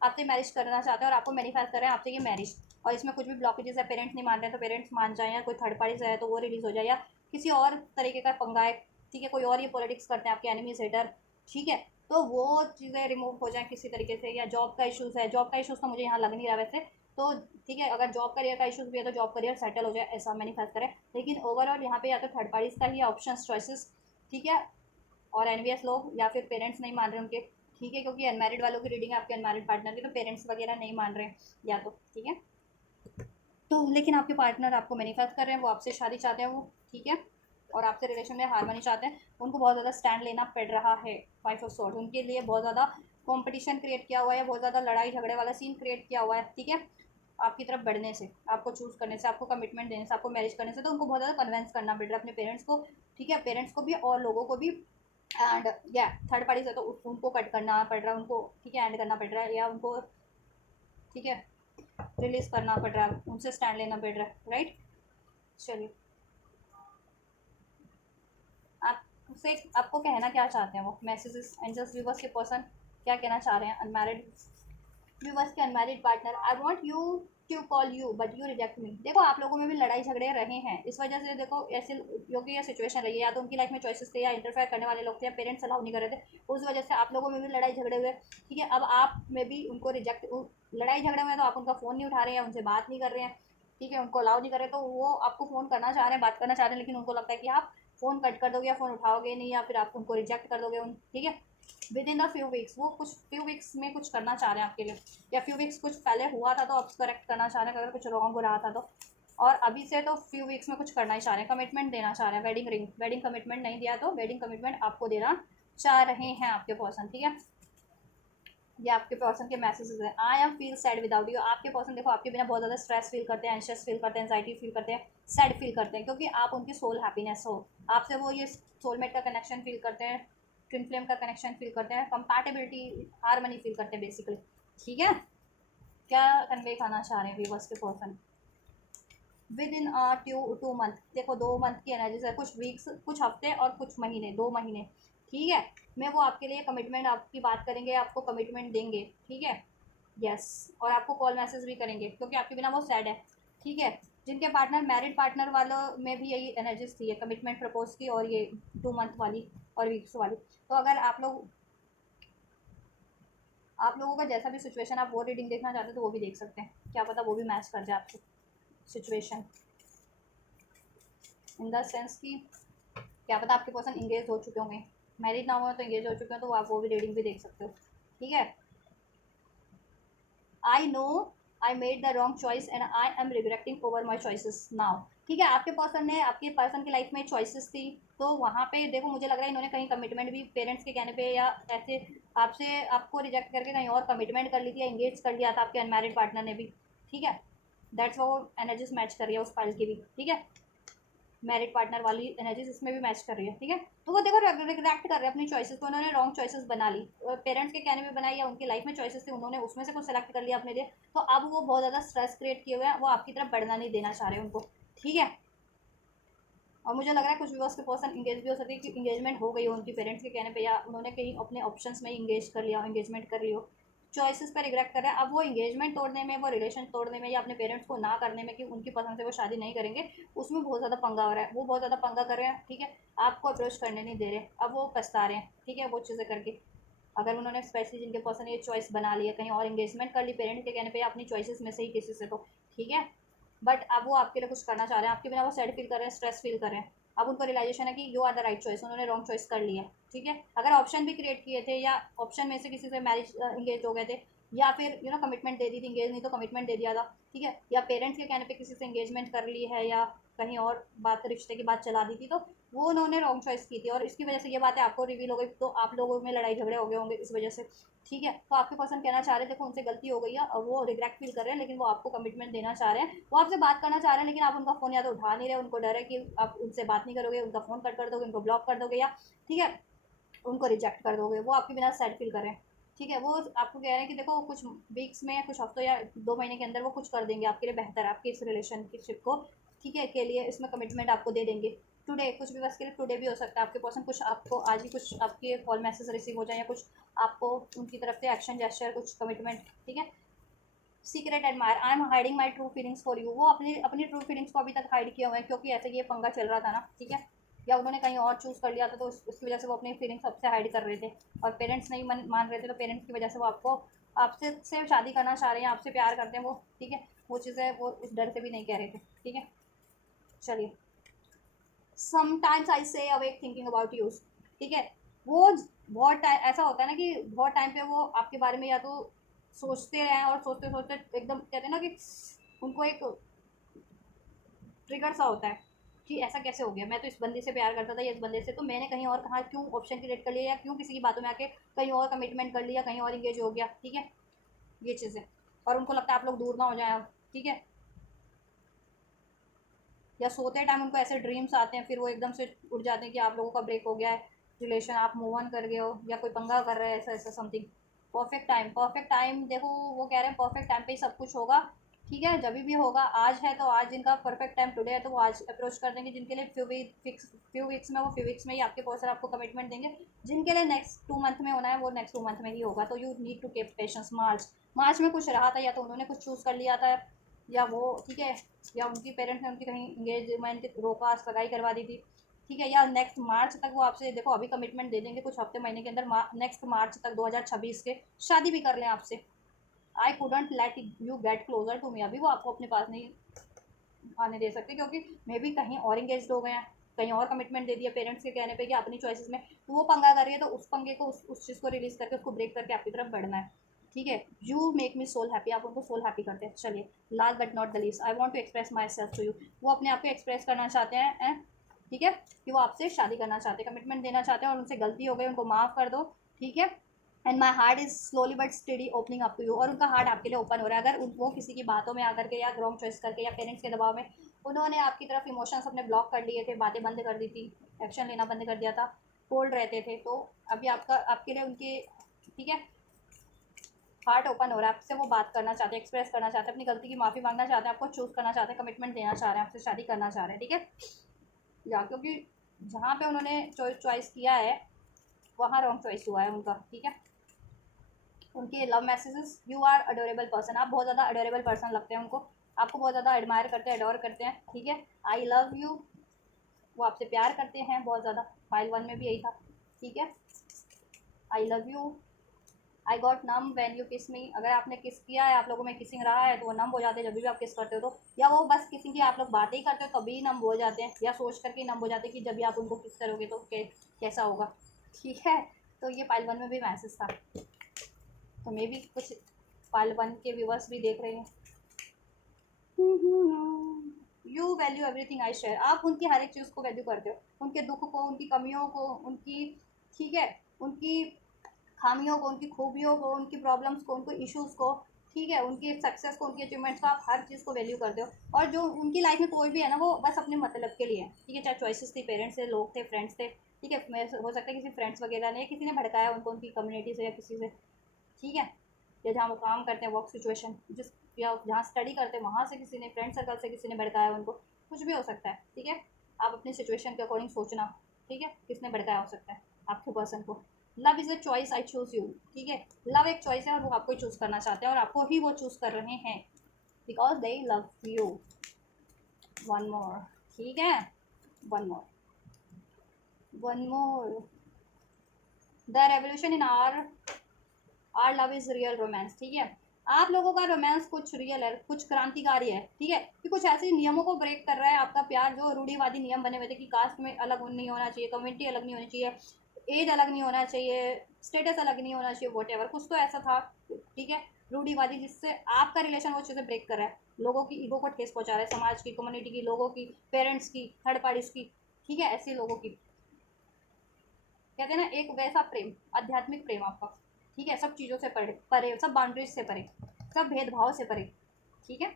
आपसे मैरिज करना चाहते हैं और आपको मैनिफेस्ट कर रहे हैं आपसे ये मैरिज। और इसमें कुछ भी ब्लॉकेजेस है, पेरेंट्स नहीं मान रहे तो पेरेंट्स मान जाए, या कोई थर्ड पार्टी है तो वो रिलीज हो जाए, या किसी और तरीके का पंगा है, ठीक है, कोई और ये पॉलिटिक्स करते हैं आपके एनिमीज हेटर, ठीक है। तो वो चीज़ें रिमूव हो जाए किसी तरीके से, या जॉब का इशूज़ है, जॉब का इशूज़ तो मुझे यहाँ लग नहीं रहा वैसे, तो ठीक है, अगर जॉब करियर का इशूज़ भी है तो जॉब करियर सेटल हो जाए, ऐसा मैनिफेस्ट करें। लेकिन ओवरऑल यहाँ पे या तो थर्ड पार्टीज का ही ऑप्शन चॉइसेस, ठीक है, और एनवीएस लोग, या फिर पेरेंट्स नहीं मान रहे उनके, ठीक है, क्योंकि अनमैरिड वालों की रीडिंग है आपके अनमैरिड पार्टनर की, तो पेरेंट्स वगैरह नहीं मान रहे हैं या तो, ठीक है। तो लेकिन आपके पार्टनर आपको मैनिफेस्ट कर रहे हैं, वो आपसे शादी चाहते हैं वो, ठीक है, और आपसे रिलेशन में हारमोनी चाहते हैं। उनको बहुत ज़्यादा स्टैंड लेना पड़ रहा है, 5 ऑफ सॉर्ड्स उनके लिए बहुत ज़्यादा कंपटीशन क्रिएट किया हुआ है, बहुत ज़्यादा लड़ाई झगड़े वाला सीन क्रिएट किया हुआ है, ठीक है, आपकी तरफ बढ़ने से, आपको चूज़ करने से, आपको कमिटमेंट देने से, आपको मैरिज करने से। तो उनको बहुत ज़्यादा कन्वेंस करना पड़ रहा है अपने पेरेंट्स को, ठीक है, पेरेंट्स को भी और लोगों को भी। एंड या थर्ड पार्टी से तो उनको कट करना पड़ रहा है उनको, ठीक है, एंड करना पड़ रहा है, या उनको, ठीक है, रिलीज करना पड़ रहा है, उनसे स्टैंड लेना पड़ रहा है, राइट। चलिए, आपसे आपको कहना क्या चाहते हैं वो मैसेजेस, एंजल्स, व्यूवर्स के पर्सन क्या कहना चाह रहे हैं, अनमैरिड व्यूवर्स के unmarried partner, I want you to call you but you reject me. देखो आप लोगों में भी लड़ाई झगड़े रहे हैं, इस वजह से देखो ऐसे योग्य ये सिचुएशन रही है, या तो उनकी लाइफ में चॉइसेस थे, या इंटरफेयर करने वाले लोग थे, या पेरेंट्स अलाउ नहीं कर रहे थे, उस वजह से आप लोगों में भी लड़ाई झगड़े हुए, ठीक है। अब आप में भी उनको रिजेक्ट, लड़ाई झगड़े में तो आप उनका फ़ोन नहीं उठा रहे हैं, उनसे बात नहीं कर रहे हैं, ठीक है, उनको अलाउ नहीं कर रहे, तो वो आपको फ़ोन करना चाह रहे हैं, बात करना चाह रहे हैं, लेकिन उनको लगता है कि आप फ़ोन कट कर दोगे या फ़ोन उठाओगे नहीं, या फिर आप उनको रिजेक्ट कर दोगे ठीक है। With in the few weeks वो कुछ फ्यू वीक्स में कुछ करना चाह रहे हैं आपके लिए, या फ्यू वीक्स कुछ पहले हुआ था तो आप करेक्ट करना चाह रहे हैं अगर कुछ रॉन्ग हो रहा था तो। और अभी से तो फ्यू वीक्स में कुछ करना ही चाह रहे हैं, कमिटमेंट देना चाह रहे हैं, वेडिंग रिंग, वेडिंग कमिटमेंट नहीं दिया तो वेडिंग कमिटमेंट आपको देना चाह रहे हैं आपके पर्सन, ठीक है। ये आपके पर्सन के मैसेजेस हैं। I am feel sad without you, आपके पर्सन देखो आपके बिना बहुत ज़्यादा स्ट्रेस फील करते हैं, एंशियस फील करते हैं, एंजाइटी फील करते हैं, सैड फील करते हैं, क्योंकि आप उनकी सोल हैप्पीनेस हो, आपसे वो ये सोलमेट का कनेक्शन फील करते हैं, ट्विन फ्लेम का कनेक्शन फील करते हैं, कंपैटिबिलिटी, हारमनी फील करते हैं बेसिकली, ठीक है। क्या कन्वे करना चाह रहे हैं व्यूवर्स के पर्सन विद इन 2 मंथ, देखो 2 मंथ की एनर्जी है, कुछ वीक्स, कुछ हफ्ते और कुछ महीने, 2 महीने, ठीक है। मैं वो आपके लिए कमिटमेंट आपकी बात करेंगे, आपको कमिटमेंट देंगे, ठीक है, यस। और आपको कॉल मैसेज भी करेंगे क्योंकि आपके बिना वो सैड है, ठीक है। जिनके पार्टनर मैरिड पार्टनर वालों में भी यही एनर्जीज थी, कमिटमेंट प्रपोज की, और ये 2 मंथ वाली और वीक्स वाली। तो अगर आप लोगों का जैसा भी सिचुएशन, आप वो रीडिंग देखना चाहते हो तो वो भी देख सकते हैं, क्या पता वो भी मैच कर जाए आपकी सिचुएशन, इन द सेंस कि क्या पता आपके पर्सन इंगेज हो चुके होंगे, मैरिड ना हो तो इंगेज हो चुके हैं, तो आप वो भी रीडिंग भी देख सकते हो, ठीक है। I know I made the wrong choice and I am regretting over my choices now, ठीक है। आपके पर्सन की लाइफ में चॉइसेस थी, तो वहाँ पे देखो मुझे लग रहा है इन्होंने कहीं कमिटमेंट भी पेरेंट्स के कहने पे या ऐसे आपसे आपको रिजेक्ट करके कहीं और कमिटमेंट कर ली थी, या इंगेज कर लिया था आपके अनमैरिड पार्टनर ने भी, ठीक है। दैट्स वो एनर्जीज मैच कर रही है उस फाइल की भी, ठीक है। मैरिड पार्टनर वाली एनर्जीज इसमें भी मैच कर रही है, ठीक है। तो वो देखो रिग्रेक्ट कर रहे हैं अपनी चॉइसेस को, उन्होंने रॉन्ग चॉइसेस बना ली, पेरेंट्स के कहने में बनाई, या उनकी लाइफ में चॉइसेस थी उन्होंने उसमें से कुछ सेलेक्ट कर लिया अपने लिए, तो अब वो बहुत ज़्यादा स्ट्रेस क्रिएट किए हुए हैं, वो आपकी तरफ बढ़ना नहीं देना चाह रहे उनको, ठीक है। और मुझे लग रहा है कुछ व्यूअर्स के पर्सन इंगेज भी हो सकते हैं कि इंगेजमेंट हो गई हो उनकी पेरेंट्स के कहने पे, या उन्होंने कहीं अपने ऑप्शंस में इंगेज कर लिया हो, इंगेजमेंट कर ली हो, चॉइसेस पर रिग्रेक्ट कर रहे हैं। अब वो इंगेजमेंट तोड़ने में, वो रिलेशन तोड़ने में, या अपने पेरेंट्स को ना करने में कि उनकी पसंद से वो शादी नहीं करेंगे, उसमें बहुत ज़्यादा पंगा हो रहा है, वो बहुत ज़्यादा पंगा कर रहे हैं, ठीक है। आपको अप्रोच करने नहीं दे रहे, अब वो पछता रहे हैं, ठीक है, वो चीज़ें करके। अगर उन्होंने स्पेशली जिनके पर्सन ये चॉइस बना लिया, कहीं और इंगेजमेंट कर ली पेरेंट्स के कहने पे, या अपनी चॉइसेस में से ही किसी से, तो ठीक है। बट अब वो आपके लिए कुछ करना चाह रहे हैं, आपके बिना वो सैड फील कर रहे हैं, स्ट्रेस फील कर रहे हैं। अब उनको रियलाइजेशन है कि you are the right choice, उन्होंने रॉन्ग चॉइस कर ली है, ठीक है। अगर ऑप्शन भी क्रिएट किए थे, या ऑप्शन में से किसी से मैरिज इंगेज हो गए थे, या फिर कमिटमेंट दे दी थी, इंगेज नहीं तो कमिटमेंट दे दिया था, ठीक है, या पेरेंट्स के कहने पे किसी से इंगेजमेंट कर ली है, या कहीं और बात रिश्ते की बात चला दी थी, तो वो उन्होंने रॉन्ग चॉइस की थी और इसकी वजह से ये बातें आपको रिवील हो गई, तो आप लोगों में लड़ाई झगड़े हो गए होंगे इस वजह से, ठीक है। तो आपके पर्सन कहना चाह रहे हैं देखो उनसे गलती हो गई है और वो रिग्रेट फील कर रहे हैं, लेकिन वो आपको कमिटमेंट देना चाह रहे हैं, वो आपसे बात करना चाह रहे हैं, लेकिन आप उनका फ़ोन या तो उठा नहीं रहे, उनको डर है कि आप उनसे बात नहीं करोगे, उनका फ़ोन कट कर दोगे, उनको ब्लॉक कर दोगे, या ठीक है उनको रिजेक्ट कर दोगे, वो आपके बिना सैड फील कर रहे हैं, ठीक है। वो आपको कह रहे हैं कि देखो कुछ वीक्स में, कुछ हफ्तों या 2 महीने के अंदर वो कुछ कर देंगे आपके लिए बेहतर, आपके इस रिलेशनशिप को, ठीक है, के लिए इसमें कमिटमेंट आपको दे देंगे। टुडे कुछ भी बस के लिए टुडे भी हो सकता है, आपके पर्सन कुछ आपको आज ही कुछ आपके कॉल मैसेज रिसीव हो जाए, या कुछ आपको उनकी तरफ से एक्शन जेस्चर, कुछ कमिटमेंट, ठीक है। Secret admire, I am hiding my true feelings for you, वो अपनी अपनी ट्रू फीलिंग्स को अभी तक हाइड किए हुए हैं, क्योंकि ऐसे ये पंगा चल रहा था ना, ठीक है, या उन्होंने कहीं और चूज़ कर लिया था, तो उसकी वजह से वो अपनी फीलिंग्स सबसे हाइड कर रहे थे, और पेरेंट्स नहीं मान रहे थे, तो पेरेंट्स की वजह से वो आपको आपसे से शादी करना चाह रहे हैं, आपसे प्यार करते हैं वो, ठीक है, वो चीज़ें वो उस डर से भी नहीं कह रहे थे, ठीक है। चलिए, समटाइम्स आई से अवेक थिंकिंग अबाउट यूज, ठीक है, वो बहुत टाइम ऐसा होता है ना कि बहुत टाइम पे वो आपके बारे में या तो सोचते हैं, और सोचते सोचते एकदम कहते हैं ना कि उनको एक ट्रिगर सा होता है कि ऐसा कैसे हो गया, मैं तो इस बंदे से प्यार करता था या इस बंदे से, तो मैंने कहीं और कहाँ क्यों ऑप्शन क्रिएट कर लिया, या क्यों किसी की बातों में आके कहीं और कमिटमेंट कर लिया, कहीं और इंगेज हो गया, ठीक है, ये चीज़ें, और उनको लगता है आप लोग दूर ना हो जाए, ठीक है, या सोते टाइम उनको ऐसे ड्रीम्स आते हैं, फिर वो एकदम से उठ जाते हैं कि आप लोगों का ब्रेक हो गया है रिलेशन, आप मूव ऑन कर गए हो, या कोई पंगा कर रहा है, ऐसा ऐसा समथिंग। परफेक्ट टाइम देखो, वो कह रहे हैं परफेक्ट टाइम पे ही सब कुछ होगा, ठीक है, जब भी होगा, आज है तो आज, जिनका परफेक्ट टाइम टुडे है तो वो आज अप्रोच कर देंगे, जिनके लिए फ्यू वीक्स में, वो फ्यू वीक्स में ही आपके पर्सन आपको कमिटमेंट देंगे, जिनके लिए नेक्स्ट 2 मंथ में होना है वो नेक्स्ट 2 मंथ में ही होगा, तो you need to keep patience. March में कुछ रहा था, या तो उन्होंने कुछ चूज़ कर लिया था, या वो, ठीक है, या उनकी पेरेंट्स ने उनकी कहीं इंगेजमेंट रोका, सगाई करवा दी थी, ठीक है, या नेक्स्ट मार्च तक वो आपसे देखो अभी कमिटमेंट दे देंगे, कुछ हफ्ते महीने के अंदर, नेक्स्ट मार्च तक 2026 के शादी भी कर लें आपसे। I couldn't let you get closer to me, अभी वो आपको अपने पास नहीं आने दे सकते, क्योंकि मे भी कहीं और इंगेज हो गए हैं, कहीं और कमिटमेंट दे दिया पेरेंट्स के कहने पे कि अपनी चॉइसेस में, तो वो पंगा कर रही है, तो उस पंगे को उस चीज़ को रिलीज करके उसको ब्रेक करके आपकी तरफ बढ़ना है, ठीक है। You make me soul happy, आप उनको सोल हैप्पी करते हैं। चलिए, last but not the least, I want to express myself to you, वो अपने आप को एक्सप्रेस करना चाहते हैं, ठीक है, कि वो आपसे शादी करना चाहते हैं, कमिटमेंट देना चाहते हैं, और उनसे गलती हो गई, उनको माफ़ कर दो, ठीक है। And my heart is slowly but steady opening up to you, और उनका हार्ट आपके लिए ओपन हो रहा है, अगर वो किसी की बातों में आकर के, या रॉन्ग चॉइस करके, या पेरेंट्स के दबाव में उन्होंने आपकी तरफ इमोशंस अपने ब्लॉक कर लिए थे, बातें बंद कर दी थी, एक्शन लेना बंद कर दिया था, कोल्ड रहते थे, तो अभी आपके लिए उनके, ठीक है, हार्ट ओपन हो रहा है, आपसे वो बात करना चाहते हैं, एक्सप्रेस करना चाहते हैं, अपनी गलती की माफ़ी मांगना चाहते हैं, आपको चूज़ करना चाहते हैं, कमिटमेंट देना चाह रहे हैं, आपसे शादी करना चाह रहे हैं, ठीक है, या क्योंकि जहाँ पे उन्होंने चॉइस किया है वहाँ रॉन्ग चॉइस हुआ है उनका, ठीक है। उनके love messages, you are adorable person, आप बहुत ज़्यादा अडोरेबल पर्सन लगते हैं उनको, आपको बहुत ज़्यादा एडमायर करते हैं, अडोर करते हैं, ठीक है। आई लव यू, वो आपसे प्यार करते हैं बहुत ज़्यादा, फाइल 1 में भी यही था, ठीक है। I love you, I got numb when you kiss me, अगर आपने किस किया है, आप लोगों में किसिंग रहा है, तो वो नम हो जाते हैं जब भी आप किस करते हो, तो या वो बस किसिंग की आप लोग बातें ही करते हो तभी नम हो जाते हैं, या सोच करके नम हो जाते हैं कि जब भी आप उनको किस करोगे तो कैसा होगा, ठीक है। तो ये फाइल 1 में भी मैसेज था, तो मे भी कुछ फाइल 1 के व्यूवर्स भी देख रहे हैं। You value everything I share, आप उनकी हर एक चीज़ को वैल्यू करते हो, उनके दुख को, उनकी कमियों को, उनकी, ठीक है, उनकी खामियों को, उनकी खूबियों को, उनकी प्रॉब्लम्स को, उनको इश्यूज़ को, ठीक है, उनकी सक्सेस को, उनकी अचीवमेंट्स को, आप हर चीज़ को वैल्यू करते हो, और जो उनकी लाइफ में कोई भी है ना, वो बस अपने मतलब के लिए है, ठीक है, चाहे चॉइसेस थी, पेरेंट्स थे, लोग थे, फ्रेंड्स थे, ठीक है, हो सकता है किसी फ्रेंड्स वगैरह ने, किसी ने भड़काया उनको उनकी कम्युनिटी से या किसी से, ठीक है, या जहाँ वो काम करते हैं, वर्क सिचुएशन, जिस या जहाँ स्टडी करते हैं वहाँ से किसी ने, फ्रेंड सर्कल से किसी ने भड़काया उनको, कुछ भी हो सकता है, ठीक है। आप अपनी सिचुएशन के अकॉर्डिंग सोचना, ठीक है, किसने भड़काया हो सकता है आपके पर्सन को। Love is a choice, I choose you, ठीक है, लव एक चॉइस है और वो आपको ही चूज़ करना चाहते हैं, और आपको ही वो चूज़ कर रहे हैं, because they love you. One more, ठीक है, one more, one more, the revolution in are love is real romance, ठीक है, आप लोगों का रोमांस कुछ रियल है, कुछ क्रांतिकारी है, ठीक है, कि कुछ ऐसे नियमों को ब्रेक कर रहा है आपका प्यार, जो रूढ़िवादी नियम बने हुए थे कि कास्ट में अलग नहीं होना चाहिए, कम्युनिटी अलग नहीं होनी चाहिए, एज अलग नहीं होना चाहिए, स्टेटस अलग नहीं होना चाहिए, वॉट एवर कुछ तो ऐसा था, ठीक है, रूढ़िवादी जिससे आपका रिलेशन वो चीज़ें ब्रेक कर रहा है, लोगों की ईगो को ठेस पहुंचा रहा है, समाज की, कम्युनिटी की, लोगों की, पेरेंट्स की, थर्ड पार्टीज की, ठीक है, ऐसे लोगों की। कहते हैं ना एक वैसा प्रेम, आध्यात्मिक प्रेम आपका, ठीक है, सब चीज़ों से परे परे, सब बाउंड्रीज से परे, सब भेदभाव से परे, ठीक है।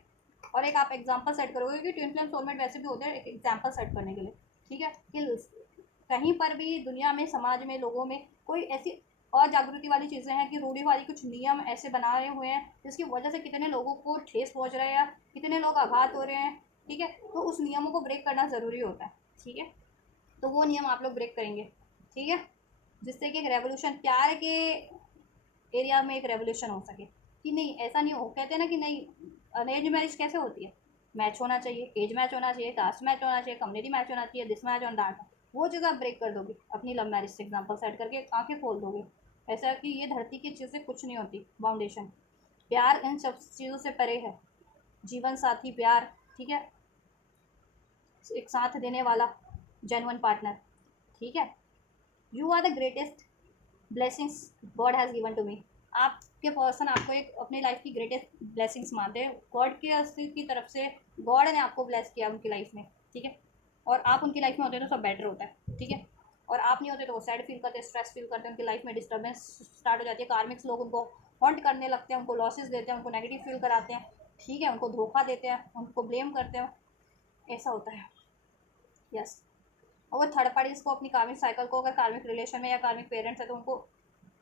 और एक आप एग्जाम्पल सेट करोगे कि ट्विन फ्लेम सोलमेट वैसे भी होते हैं एक एग्जाम्पल सेट करने के लिए, ठीक है, कि कहीं पर भी दुनिया में, समाज में, लोगों में कोई ऐसी और जागृति वाली चीज़ें हैं कि रूढ़िवादी कुछ नियम ऐसे बनाए हुए हैं जिसकी वजह से कितने लोगों को ठेस पहुंच रहा है या कितने लोग आघात हो रहे हैं, ठीक है, तो उस नियमों को ब्रेक करना ज़रूरी होता है, ठीक है। तो वो नियम आप लोग ब्रेक करेंगे, ठीक है, जिससे कि एक रेवोल्यूशन, प्यार के एरिया में एक रेवोल्यूशन हो सके, कि नहीं ऐसा नहीं हो, कहते हैं ना कि नहीं अरेंज मैरिज कैसे होती है, मैच होना चाहिए, एज मैच होना चाहिए, कास्ट मैच होना चाहिए, कम्युनिटी मैच होना चाहिए, दिस मैच ऑन दैट, वो चीज़ आप ब्रेक कर दोगे अपनी लव मैरिज से एग्जाम्पल सेट करके आंखें खोल दोगे, ऐसा कि ये धरती की चीज़ें कुछ नहीं होती, फाउंडेशन प्यार इन सब चीज़ों से परे है, जीवन साथी प्यार, ठीक है, एक साथ देने वाला जेन्युइन पार्टनर, ठीक है, you are the greatest blessings God has given to me, आपके पर्सन आपको एक अपनी लाइफ की ग्रेटेस्ट ब्लेसिंग्स मानते हैं, गॉड के अस्तित्व की तरफ से गॉड ने आपको ब्लेस किया उनकी लाइफ में, ठीक है, और आप उनकी लाइफ में होते हैं तो सब बेटर होता है, ठीक है, और आप नहीं होते तो वो सैड फील करते हैं, स्ट्रेस फील करते हैं, उनकी लाइफ में डिस्टर्बेंस स्टार्ट हो जाती है, कार्मिक्स लोग उनको हॉन्ट करने लगते हैं, उनको लॉसेस देते हैं, उनको नेगेटिव फील कराते हैं, ठीक है, उनको धोखा देते हैं, उनको ब्लेम करते हैं, ऐसा होता है, यस। और वो थर्ड पार्टीज को अपनी कार्मिक साइकिल को, अगर कार्मिक रिलेशन में या कार्मिक पेरेंट्स है तो उनको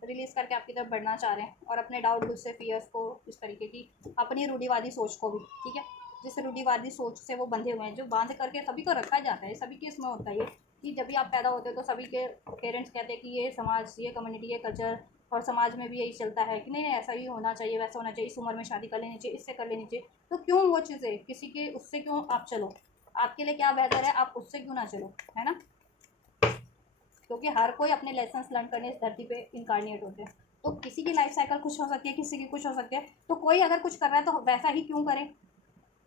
रिलीज करके आपकी तरफ बढ़ना चाह रहे हैं, और अपने डाउट, गुस्से, फियर्स को, इस तरीके की अपनी रूढ़िवादी सोच को भी, ठीक है, जिस रूढ़िवादी सोच से वो बंधे हुए हैं, जो बांध करके सभी को रखा जाता है, सभी के इसमें होता है ये, कि जब भी आप पैदा होते हो तो सभी के पेरेंट्स कहते हैं कि ये समाज, ये कम्युनिटी, ये कल्चर, और समाज में भी यही चलता है कि नहीं नहीं ऐसा ही होना चाहिए, वैसा होना चाहिए, इस उम्र में शादी कर लेनी चाहिए, इससे कर लेनी चाहिए, तो क्यों वो चीज़ें किसी के उससे क्यों आप चलो, आपके लिए क्या बेहतर है, आप उससे क्यों ना चलो, है ना, क्योंकि हर कोई अपने लेसन लर्न करने इस धरती पे इनकारनेट होते हैं, तो किसी की लाइफ साइकिल कुछ हो सकती है, किसी की कुछ हो सकती है, तो कोई अगर कुछ कर रहा है तो वैसा ही क्यों करे,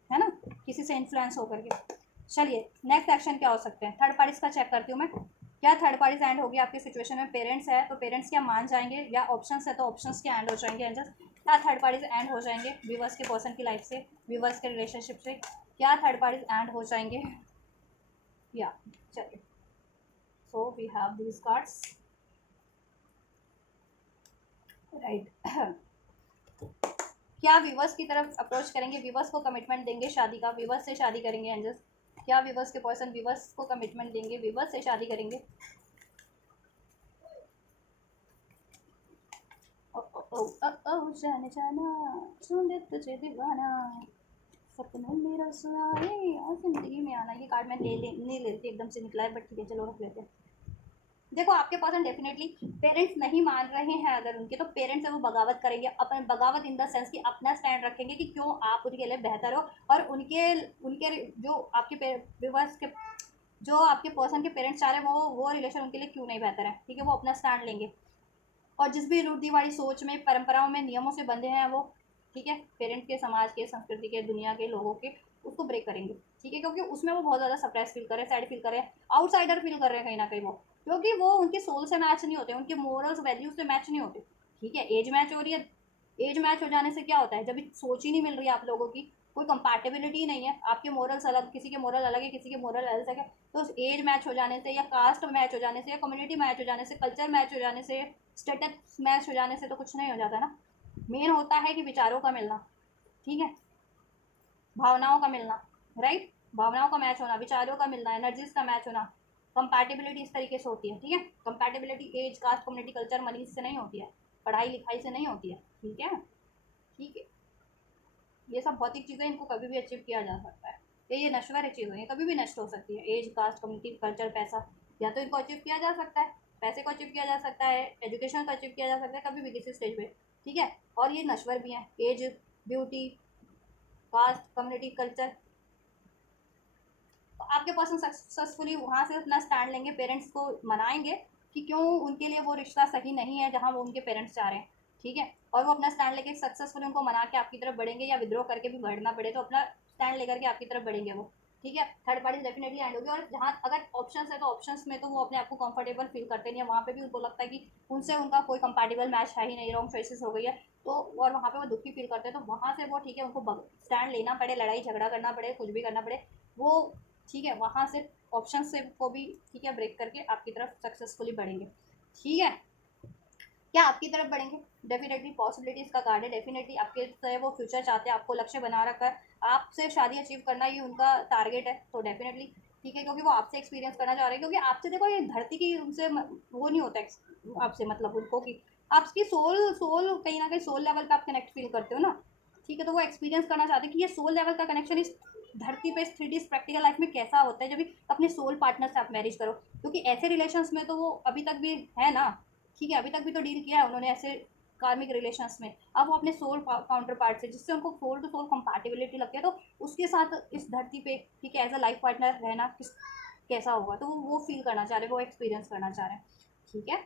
है ना, किसी से इन्फ्लुएंस होकर के। चलिए नेक्स्ट एक्शन क्या हो सकते हैं, थर्ड पार्टीज का चेक करती हूँ मैं, क्या थर्ड पार्टीज एंड होगी आपकी सिचुएशन में, पेरेंट्स है तो पेरेंट्स क्या मान जाएंगे, या ऑप्शंस है तो ऑप्शंस क्या एंड हो जाएंगे, एंजल्स क्या थर्ड पार्टीज एंड हो जाएंगे व्यूवर्स के पर्सन की लाइफ से, व्यूवर्स के रिलेशनशिप से, क्या थर्ड पार्टीज एंड हो जाएंगे, या चलिए, so we have these cards, right? क्या व्यूवर्स की तरफ अप्रोच करेंगे, व्यूवर्स को कमिटमेंट देंगे शादी का, व्यूवर्स से शादी करेंगे एंजल्स, क्या व्यूवर्स के पर्सन व्यूवर्स को कमिटमेंट देंगे, व्यूवर्स से शादी करेंगे, ओ ओ ओ ओ ओ जाने जाना सुन तुझे दीवाना, सपनों में रसवाए और जिंदगी में आना, ये कार्ड मैं नहीं लेती, एकदम से निकला है, बट ठीक है चलो रख लेते हैं। देखो आपके पर्सन डेफिनेटली पेरेंट्स नहीं मान रहे हैं, अगर उनके तो पेरेंट्स है वो बगावत करेंगे, अपने बगावत इन द सेंस कि अपना स्टैंड रखेंगे कि क्यों आप उनके लिए बेहतर हो, और उनके उनके जो आपके व्यूवर्स के, जो आपके पर्सन के पेरेंट्स चाह रहे हैं वो रिलेशन उनके लिए क्यों नहीं बेहतर है, ठीक है, वो अपना स्टैंड लेंगे, और जिस भी रूढ़िवादी सोच में, परंपराओं में, नियमों से बंधे हैं वो, ठीक है, पेरेंट्स के, समाज के, संस्कृति के, दुनिया के लोगों के, उसको ब्रेक करेंगे, ठीक है, क्योंकि उसमें वो बहुत ज़्यादा सप्रेस फील कर रहे हैं, सैड फील कर रहे हैं, आउटसाइडर फील कर रहे हैं कहीं ना कहीं वो, क्योंकि वो उनके सोल से मैच नहीं होते, उनके मोरल्स वैल्यूज से मैच नहीं होते, ठीक है, एज मैच हो रही है, एज मैच हो जाने से क्या होता है, जब सोच ही नहीं मिल रही है आप लोगों की, कोई कंपैटिबिलिटी नहीं है, आपके मोरल्स अलग, किसी के मोरल अलग है, किसी के मोरल अलग है, तो एज मैच हो जाने से, या कास्ट मैच हो जाने से, या कम्युनिटी मैच हो जाने से, कल्चर मैच हो जाने से, स्टेटस मैच हो जाने से तो कुछ नहीं हो जाता ना, मेन होता है कि विचारों का मिलना, ठीक है, भावनाओं का मिलना, राइट, भावनाओं का मैच होना, विचारों का मिलना, एनर्जीज का मैच होना, कंपैटिबिलिटी इस तरीके से होती है, ठीक है, compatibility age, caste, community, culture, money से नहीं होती है, पढ़ाई लिखाई से नहीं होती है, ठीक है, ठीक है, ये सब भौतिक चीज़ें, इनको कभी भी अचीव किया जा सकता है, ये नश्वर चीज़ें हैं, कभी भी नष्ट हो सकती है, एज, कास्ट, कम्युनिटी, कल्चर, पैसा, या तो इनको अचीव किया जा सकता है, पैसे को अचीव किया जा सकता है, एजुकेशन को अचीव किया जा सकता है, कभी भी किसी स्टेज पे, ठीक है, और ये नश्वर भी हैं, age, beauty, caste, community, culture, तो आपके पर्सन सक्सेसफुली वहाँ से अपना स्टैंड लेंगे, पेरेंट्स को मनाएंगे कि क्यों उनके लिए वो रिश्ता सही नहीं है जहाँ वो उनके पेरेंट्स चाह रहे हैं, ठीक है, और वो अपना स्टैंड लेके सक्सेसफुली उनको मना के आपकी तरफ बढ़ेंगे, या विद्रोह करके भी बढ़ना पड़े तो अपना स्टैंड लेकर के आपकी तरफ बढ़ेंगे वो, ठीक है। थर्ड पार्टी डेफिनेटली एंड होगी। और जहाँ अगर ऑप्शंस है तो ऑप्शंस में तो वो अपने आप को कंफर्टेबल फील करते नहीं है, वहाँ पे भी उनको लगता है कि उनसे उनका कोई कंपैटिबल मैच है ही नहीं, रॉन्ग चॉइसेस हो गई है, तो और वहाँ पे वो दुखी फील करते हैं। तो वहाँ से वो ठीक है, उनको स्टैंड लेना पड़े, लड़ाई झगड़ा करना पड़े, कुछ भी करना पड़े, वो ठीक है वहाँ से ऑप्शन से को भी ठीक है ब्रेक करके आपकी तरफ सक्सेसफुली बढ़ेंगे। ठीक है, क्या आपकी तरफ बढ़ेंगे? डेफिनेटली पॉसिबिलिटीज़ का कार्ड है, डेफिनेटली आपके से वो फ्यूचर चाहते हैं, आपको लक्ष्य बना रखा है, आपसे शादी अचीव करना ये उनका टारगेट है, तो डेफिनेटली ठीक है, क्योंकि वो आपसे एक्सपीरियंस करना चाह रहे हैं, क्योंकि आपसे देखो ये धरती की उनसे वो नहीं होता आपसे मतलब उनको कि आपकी सोल सोल कहीं ना कहीं सोल लेवल पे आप कनेक्ट फील करते हो ना, ठीक है, तो वो एक्सपीरियंस करना चाहते हैं कि ये सोल लेवल का कनेक्शन इस धरती पे, इस 3D प्रैक्टिकल लाइफ में कैसा होता है जब भी अपने सोल पार्टनर से आप मैरिज करो, क्योंकि ऐसे रिलेशंस में तो वो अभी तक भी है ना, ठीक है, अभी तक भी तो डील किया है उन्होंने ऐसे कार्मिक रिलेशंस में। अब वो अपने सोल काउंटर पार्ट से जिससे उनको सोल टू सोल कंपैटिबिलिटी लगती है, तो उसके साथ इस धरती पे ठीक है एज अ लाइफ पार्टनर रहना कैसा होगा, तो वो फील करना चाह रहे हैं, वो एक्सपीरियंस करना चाह रहे हैं। ठीक है,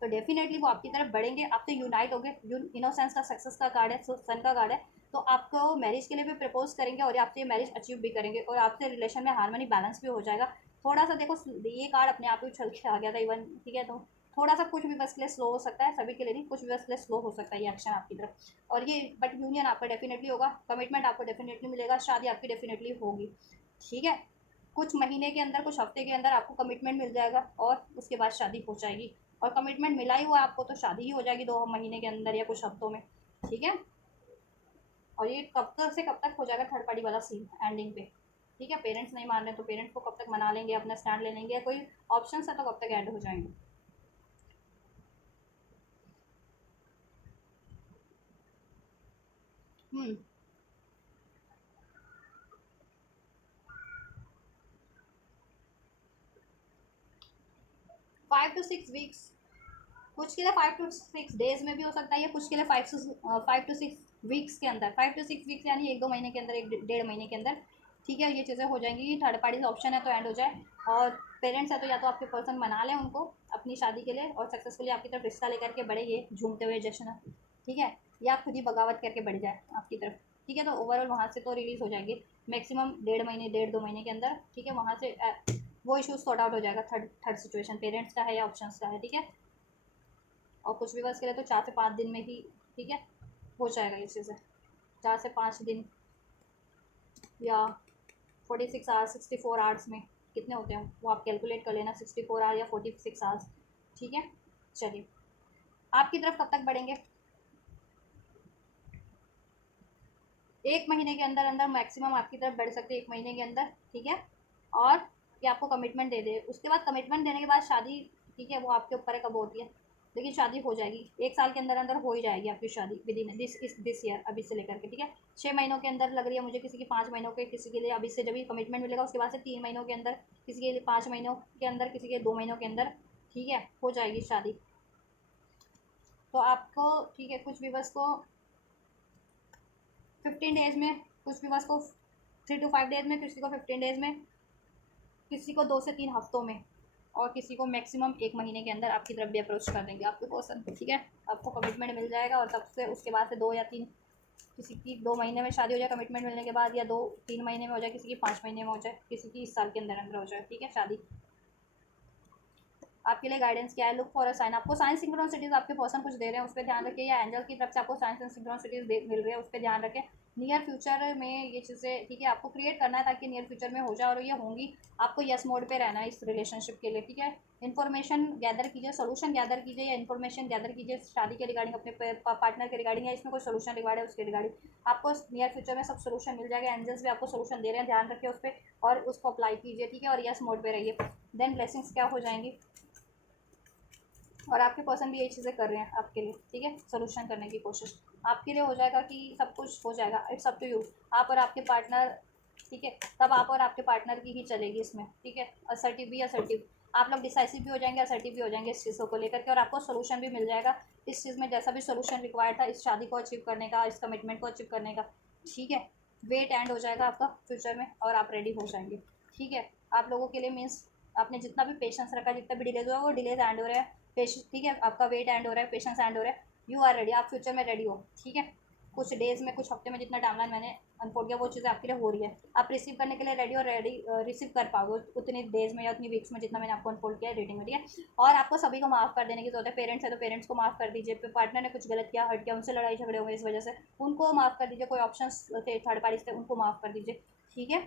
तो डेफिनेटली वो आपकी तरफ बढ़ेंगे, आपसे यूनाइट हो गए। इनोसेंस का सक्सेस का कार्ड है, सन का कार्ड है, तो आपको मैरिज के लिए भी प्रपोज करेंगे और आपसे ये मैरिज अचीव भी करेंगे और आपसे रिलेशन में हार्मनी बैलेंस भी हो जाएगा। थोड़ा सा देखो ये कार्ड अपने आप ही उछल के आ गया था इवन, ठीक है, तो थोड़ा सा कुछ भी बस के लिए स्लो हो सकता है, सभी के लिए नहीं, कुछ भी बस के लिए स्लो हो सकता है ये एक्शन आपकी तरफ, और ये बट यूनियन आपका डेफिनेटली होगा, कमिटमेंट आपको डेफिनेटली मिलेगा, शादी आपकी डेफिनेटली होगी। ठीक है, कुछ महीने के अंदर, कुछ हफ्ते के अंदर आपको कमिटमेंट मिल जाएगा और उसके बाद शादी हो जाएगी, और कमिटमेंट मिला ही हुआ आपको तो शादी ही हो जाएगी 2 महीने के अंदर या कुछ हफ्तों में। ठीक है, और ये कब तक से कब तक हो जाएगा थर्ड पार्टी वाला सीन एंडिंग पे? ठीक है, पेरेंट्स नहीं मान रहे तो पेरेंट्स को कब तक मना लेंगे, अपना स्टैंड ले लेंगे, कोई ऑप्शन है तो कब तक एंड हो जाएंगे? 5 to 6 वीक्स, कुछ के लिए 5 to 6 डेज में भी हो सकता है, या कुछ के लिए 5 to 6 वीक्स के अंदर, 5 to 6 वीक्स यानी 1-2 महीने के अंदर, 1-1.5 महीने के अंदर। ठीक है, ये चीज़ें हो जाएंगी, थर्ड पार्टी ऑप्शन है तो एंड हो जाए, और पेरेंट्स है तो या तो आपके पर्सन मना लें उनको अपनी शादी के लिए और सक्सेसफुली आपकी तरफ रिश्ता लेकर के बढ़े ये झूमते हुए जश्न। ठीक है, या खुद ही बगावत करके बढ़ जाए आपकी तरफ। ठीक है, तो ओवरऑल वहाँ से तो रिलीज़ हो जाएंगे मैक्सिमम 1.5 महीने, 1.5-2 महीने के अंदर। ठीक है, वहाँ से वो इशू सॉर्ट आउट हो जाएगा, थर्ड थर्ड सिचुएशन पेरेंट्स का है या ऑप्शंस का है। ठीक है, और कुछ भी बस के लिए तो 4 से 5 दिन में ही ठीक है हो जाएगा ये चीज़ें, 4 से 5 दिन, या 46 आवर्स, 64 आवर्स में कितने होते हैं वो आप कैलकुलेट कर लेना, 64 आवर या 46 आवर्स। ठीक है, चलिए आपकी तरफ कब तक बढ़ेंगे? 1 महीने के अंदर अंदर मैक्सिमम आपकी तरफ बढ़ सकते हैं, 1 महीने के अंदर। ठीक है, और ये आपको कमिटमेंट दे दे, उसके बाद कमिटमेंट देने के बाद शादी, ठीक है, वो आपके ऊपर है कब होती है, लेकिन शादी हो जाएगी 1 साल के अंदर अंदर हो ही जाएगी आपकी शादी विद इन दिस ईयर, अभी से लेकर के। ठीक है, 6 महीनों के अंदर लग रही है मुझे, किसी की 5 महीनों के, किसी के लिए अभी से जब भी कमिटमेंट मिलेगा उसके बाद से 3 महीनों के अंदर, किसी के लिए 5 महीनों के अंदर, किसी के 2 महीनों के अंदर। ठीक है, हो जाएगी शादी। तो आपको ठीक है कुछ भी बस को 15 डेज में, कुछ भी बस को 3 to 5 डेज में, किसी को 15 डेज में, किसी को 2 से 3 हफ्तों में, और किसी को मैक्सिमम 1 महीने के अंदर आपकी तरफ भी अप्रोच कर देंगे आपके पर्सन। ठीक है, आपको कमिटमेंट मिल जाएगा और तब से उसके बाद से 2 या 3, किसी की 2 महीने में शादी हो जाए कमिटमेंट मिलने के बाद, या 2-3 महीने में हो जाए, किसी की 5 महीने में हो जाए, किसी की इस साल के अंदर अंदर हो जाए। ठीक है, शादी आपके लिए गाइडेंस क्या है? लुक फॉर अ साइन, आपको साइंस सिंक्रोनिसिटीज आपके पर्सन कुछ दे रहे हैं उस पर ध्यान रखिए, या एंजल की तरफ से आपको साइंस एंड सिंक्रोनिसिटीज मिल रही है उस पर ध्यान रखें। नियर फ्यूचर में ये चीज़ें ठीक है आपको क्रिएट करना है ताकि नियर फ्यूचर में हो जाए, और ये होंगी। आपको यस मोड पे रहना है इस रिलेशनशिप के लिए। ठीक है, इन्फॉर्मेशन गैदर कीजिए, सोल्यूशन गैदर कीजिए, या इन्फॉर्मेशन गैदर कीजिए शादी के रिगार्डिंग, अपने पार्टनर के रिगार्डिंग, या इसमें कोई सोल्यूशन रिगार्ड है उसके रिगार्डिंग, आपको नियर फ्यूचर में सब सोल्यूशन मिल जाएगा। एंजल्स भी आपको सोल्यूशन दे रहे हैं, ध्यान रखिए उस पर और उसको अप्लाई कीजिए। ठीक है, और यस मोड पे रहिए, देन ब्लेसिंग्स क्या हो जाएंगी, और आपके पर्सन भी यही चीज़ें कर रहे हैं आपके लिए। ठीक है, सोल्यूशन करने की कोशिश आपके लिए हो जाएगा कि सब कुछ हो जाएगा, इट्स अप टू यू, आप और आपके पार्टनर। ठीक है, तब आप और आपके पार्टनर की ही चलेगी इसमें। ठीक है, असर्टिव भी असर्टिव, आप लोग डिसाइसिव भी हो जाएंगे, असर्टिव भी हो जाएंगे इस चीज़ों को लेकर के, और आपको सोल्यूशन भी मिल जाएगा इस चीज़ में, जैसा भी सोल्यूशन रिक्वायर्ड था इस शादी को अचीव करने का, इस कमिटमेंट को अचीव करने का। ठीक है, वेट एंड हो जाएगा आपका फ्यूचर में और आप रेडी हो जाएंगे। ठीक है, आप लोगों के लिए मीन्स आपने जितना भी पेशेंस रखा, जितना भी डिलेज हुआ वो डिलेज एंड हो रहा है। ठीक है, आपका वेट एंड हो रहा है, पेशेंस एंड हो रहा है, यू आर रेडी, आप फ्यूचर में रेडी हो। ठीक है, कुछ डेज़ में, कुछ हफ्ते में जितना टाइमलाइन मैंने अनफोल्ड किया वो चीज़ें आपके लिए हो रही है। आप रिसीव करने के लिए रेडी और रेडी रिसीव कर पाओगे उतने डेज़ में या उतनी वीक्स में जितना मैंने आपको अनफोल्ड किया है रीडिंग में, ठीक है। और आपको सभी को माफ़ कर देने की जरूरत है। पेरेंट्स है तो पेरेंट्स को माफ़ कर दीजिए, पार्टनर ने कुछ गलत किया, हर्ट किया, उनसे लड़ाई झगड़े होंगे इस वजह से, उनको माफ़ कर दीजिए। कोई ऑप्शन थे थर्ड पार्टी थे उनको माफ़ कर दीजिए, ठीक है।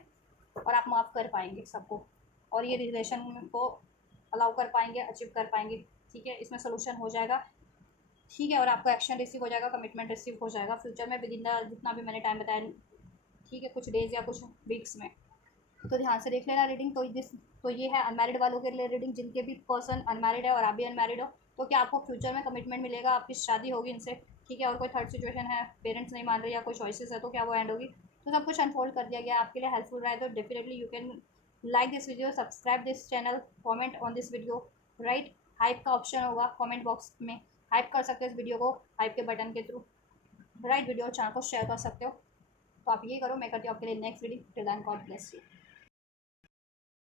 और आप माफ़ कर पाएंगे सबको, और ये रिलेशन को अलाउ कर पाएंगे, अचीव कर पाएंगे, ठीक है। इसमें सोल्यूशन हो जाएगा, ठीक है। और आपको एक्शन रिसीव हो जाएगा, कमिटमेंट रिसीव हो जाएगा फ्यूचर में विद इन द जितना भी मैंने टाइम बताया, ठीक है, कुछ डेज या कुछ वीक्स में। तो ध्यान से देख लेना रीडिंग। तो ये है अनमैरिड वालों के लिए रीडिंग, जिनके भी पर्सन अनमैरिड है और आप भी अनमैरिड हो, तो क्या आपको फ्यूचर में कमिटमेंट मिलेगा, आपकी शादी होगी इनसे, ठीक है। और कोई थर्ड सिचुएशन है, पेरेंट्स नहीं मान रहे या कोई चॉइसेस है, तो क्या वो एंड होगी। तो सब कुछ अनफोल्ड कर दिया गया, आपके लिए हेल्पफुल रहा है तो definitely you can like this video, subscribe this channel, comment on this video, right. Hype का ऑप्शन होगा कॉमेंट बॉक्स में, हाइप कर सकते हो इस वीडियो को हाइप के बटन के थ्रू, राइट। वीडियो और चैनल को शेयर कर सकते हो। तो आप ये करो, मैं करती हूँ आपके लिए next video. Till then God bless you.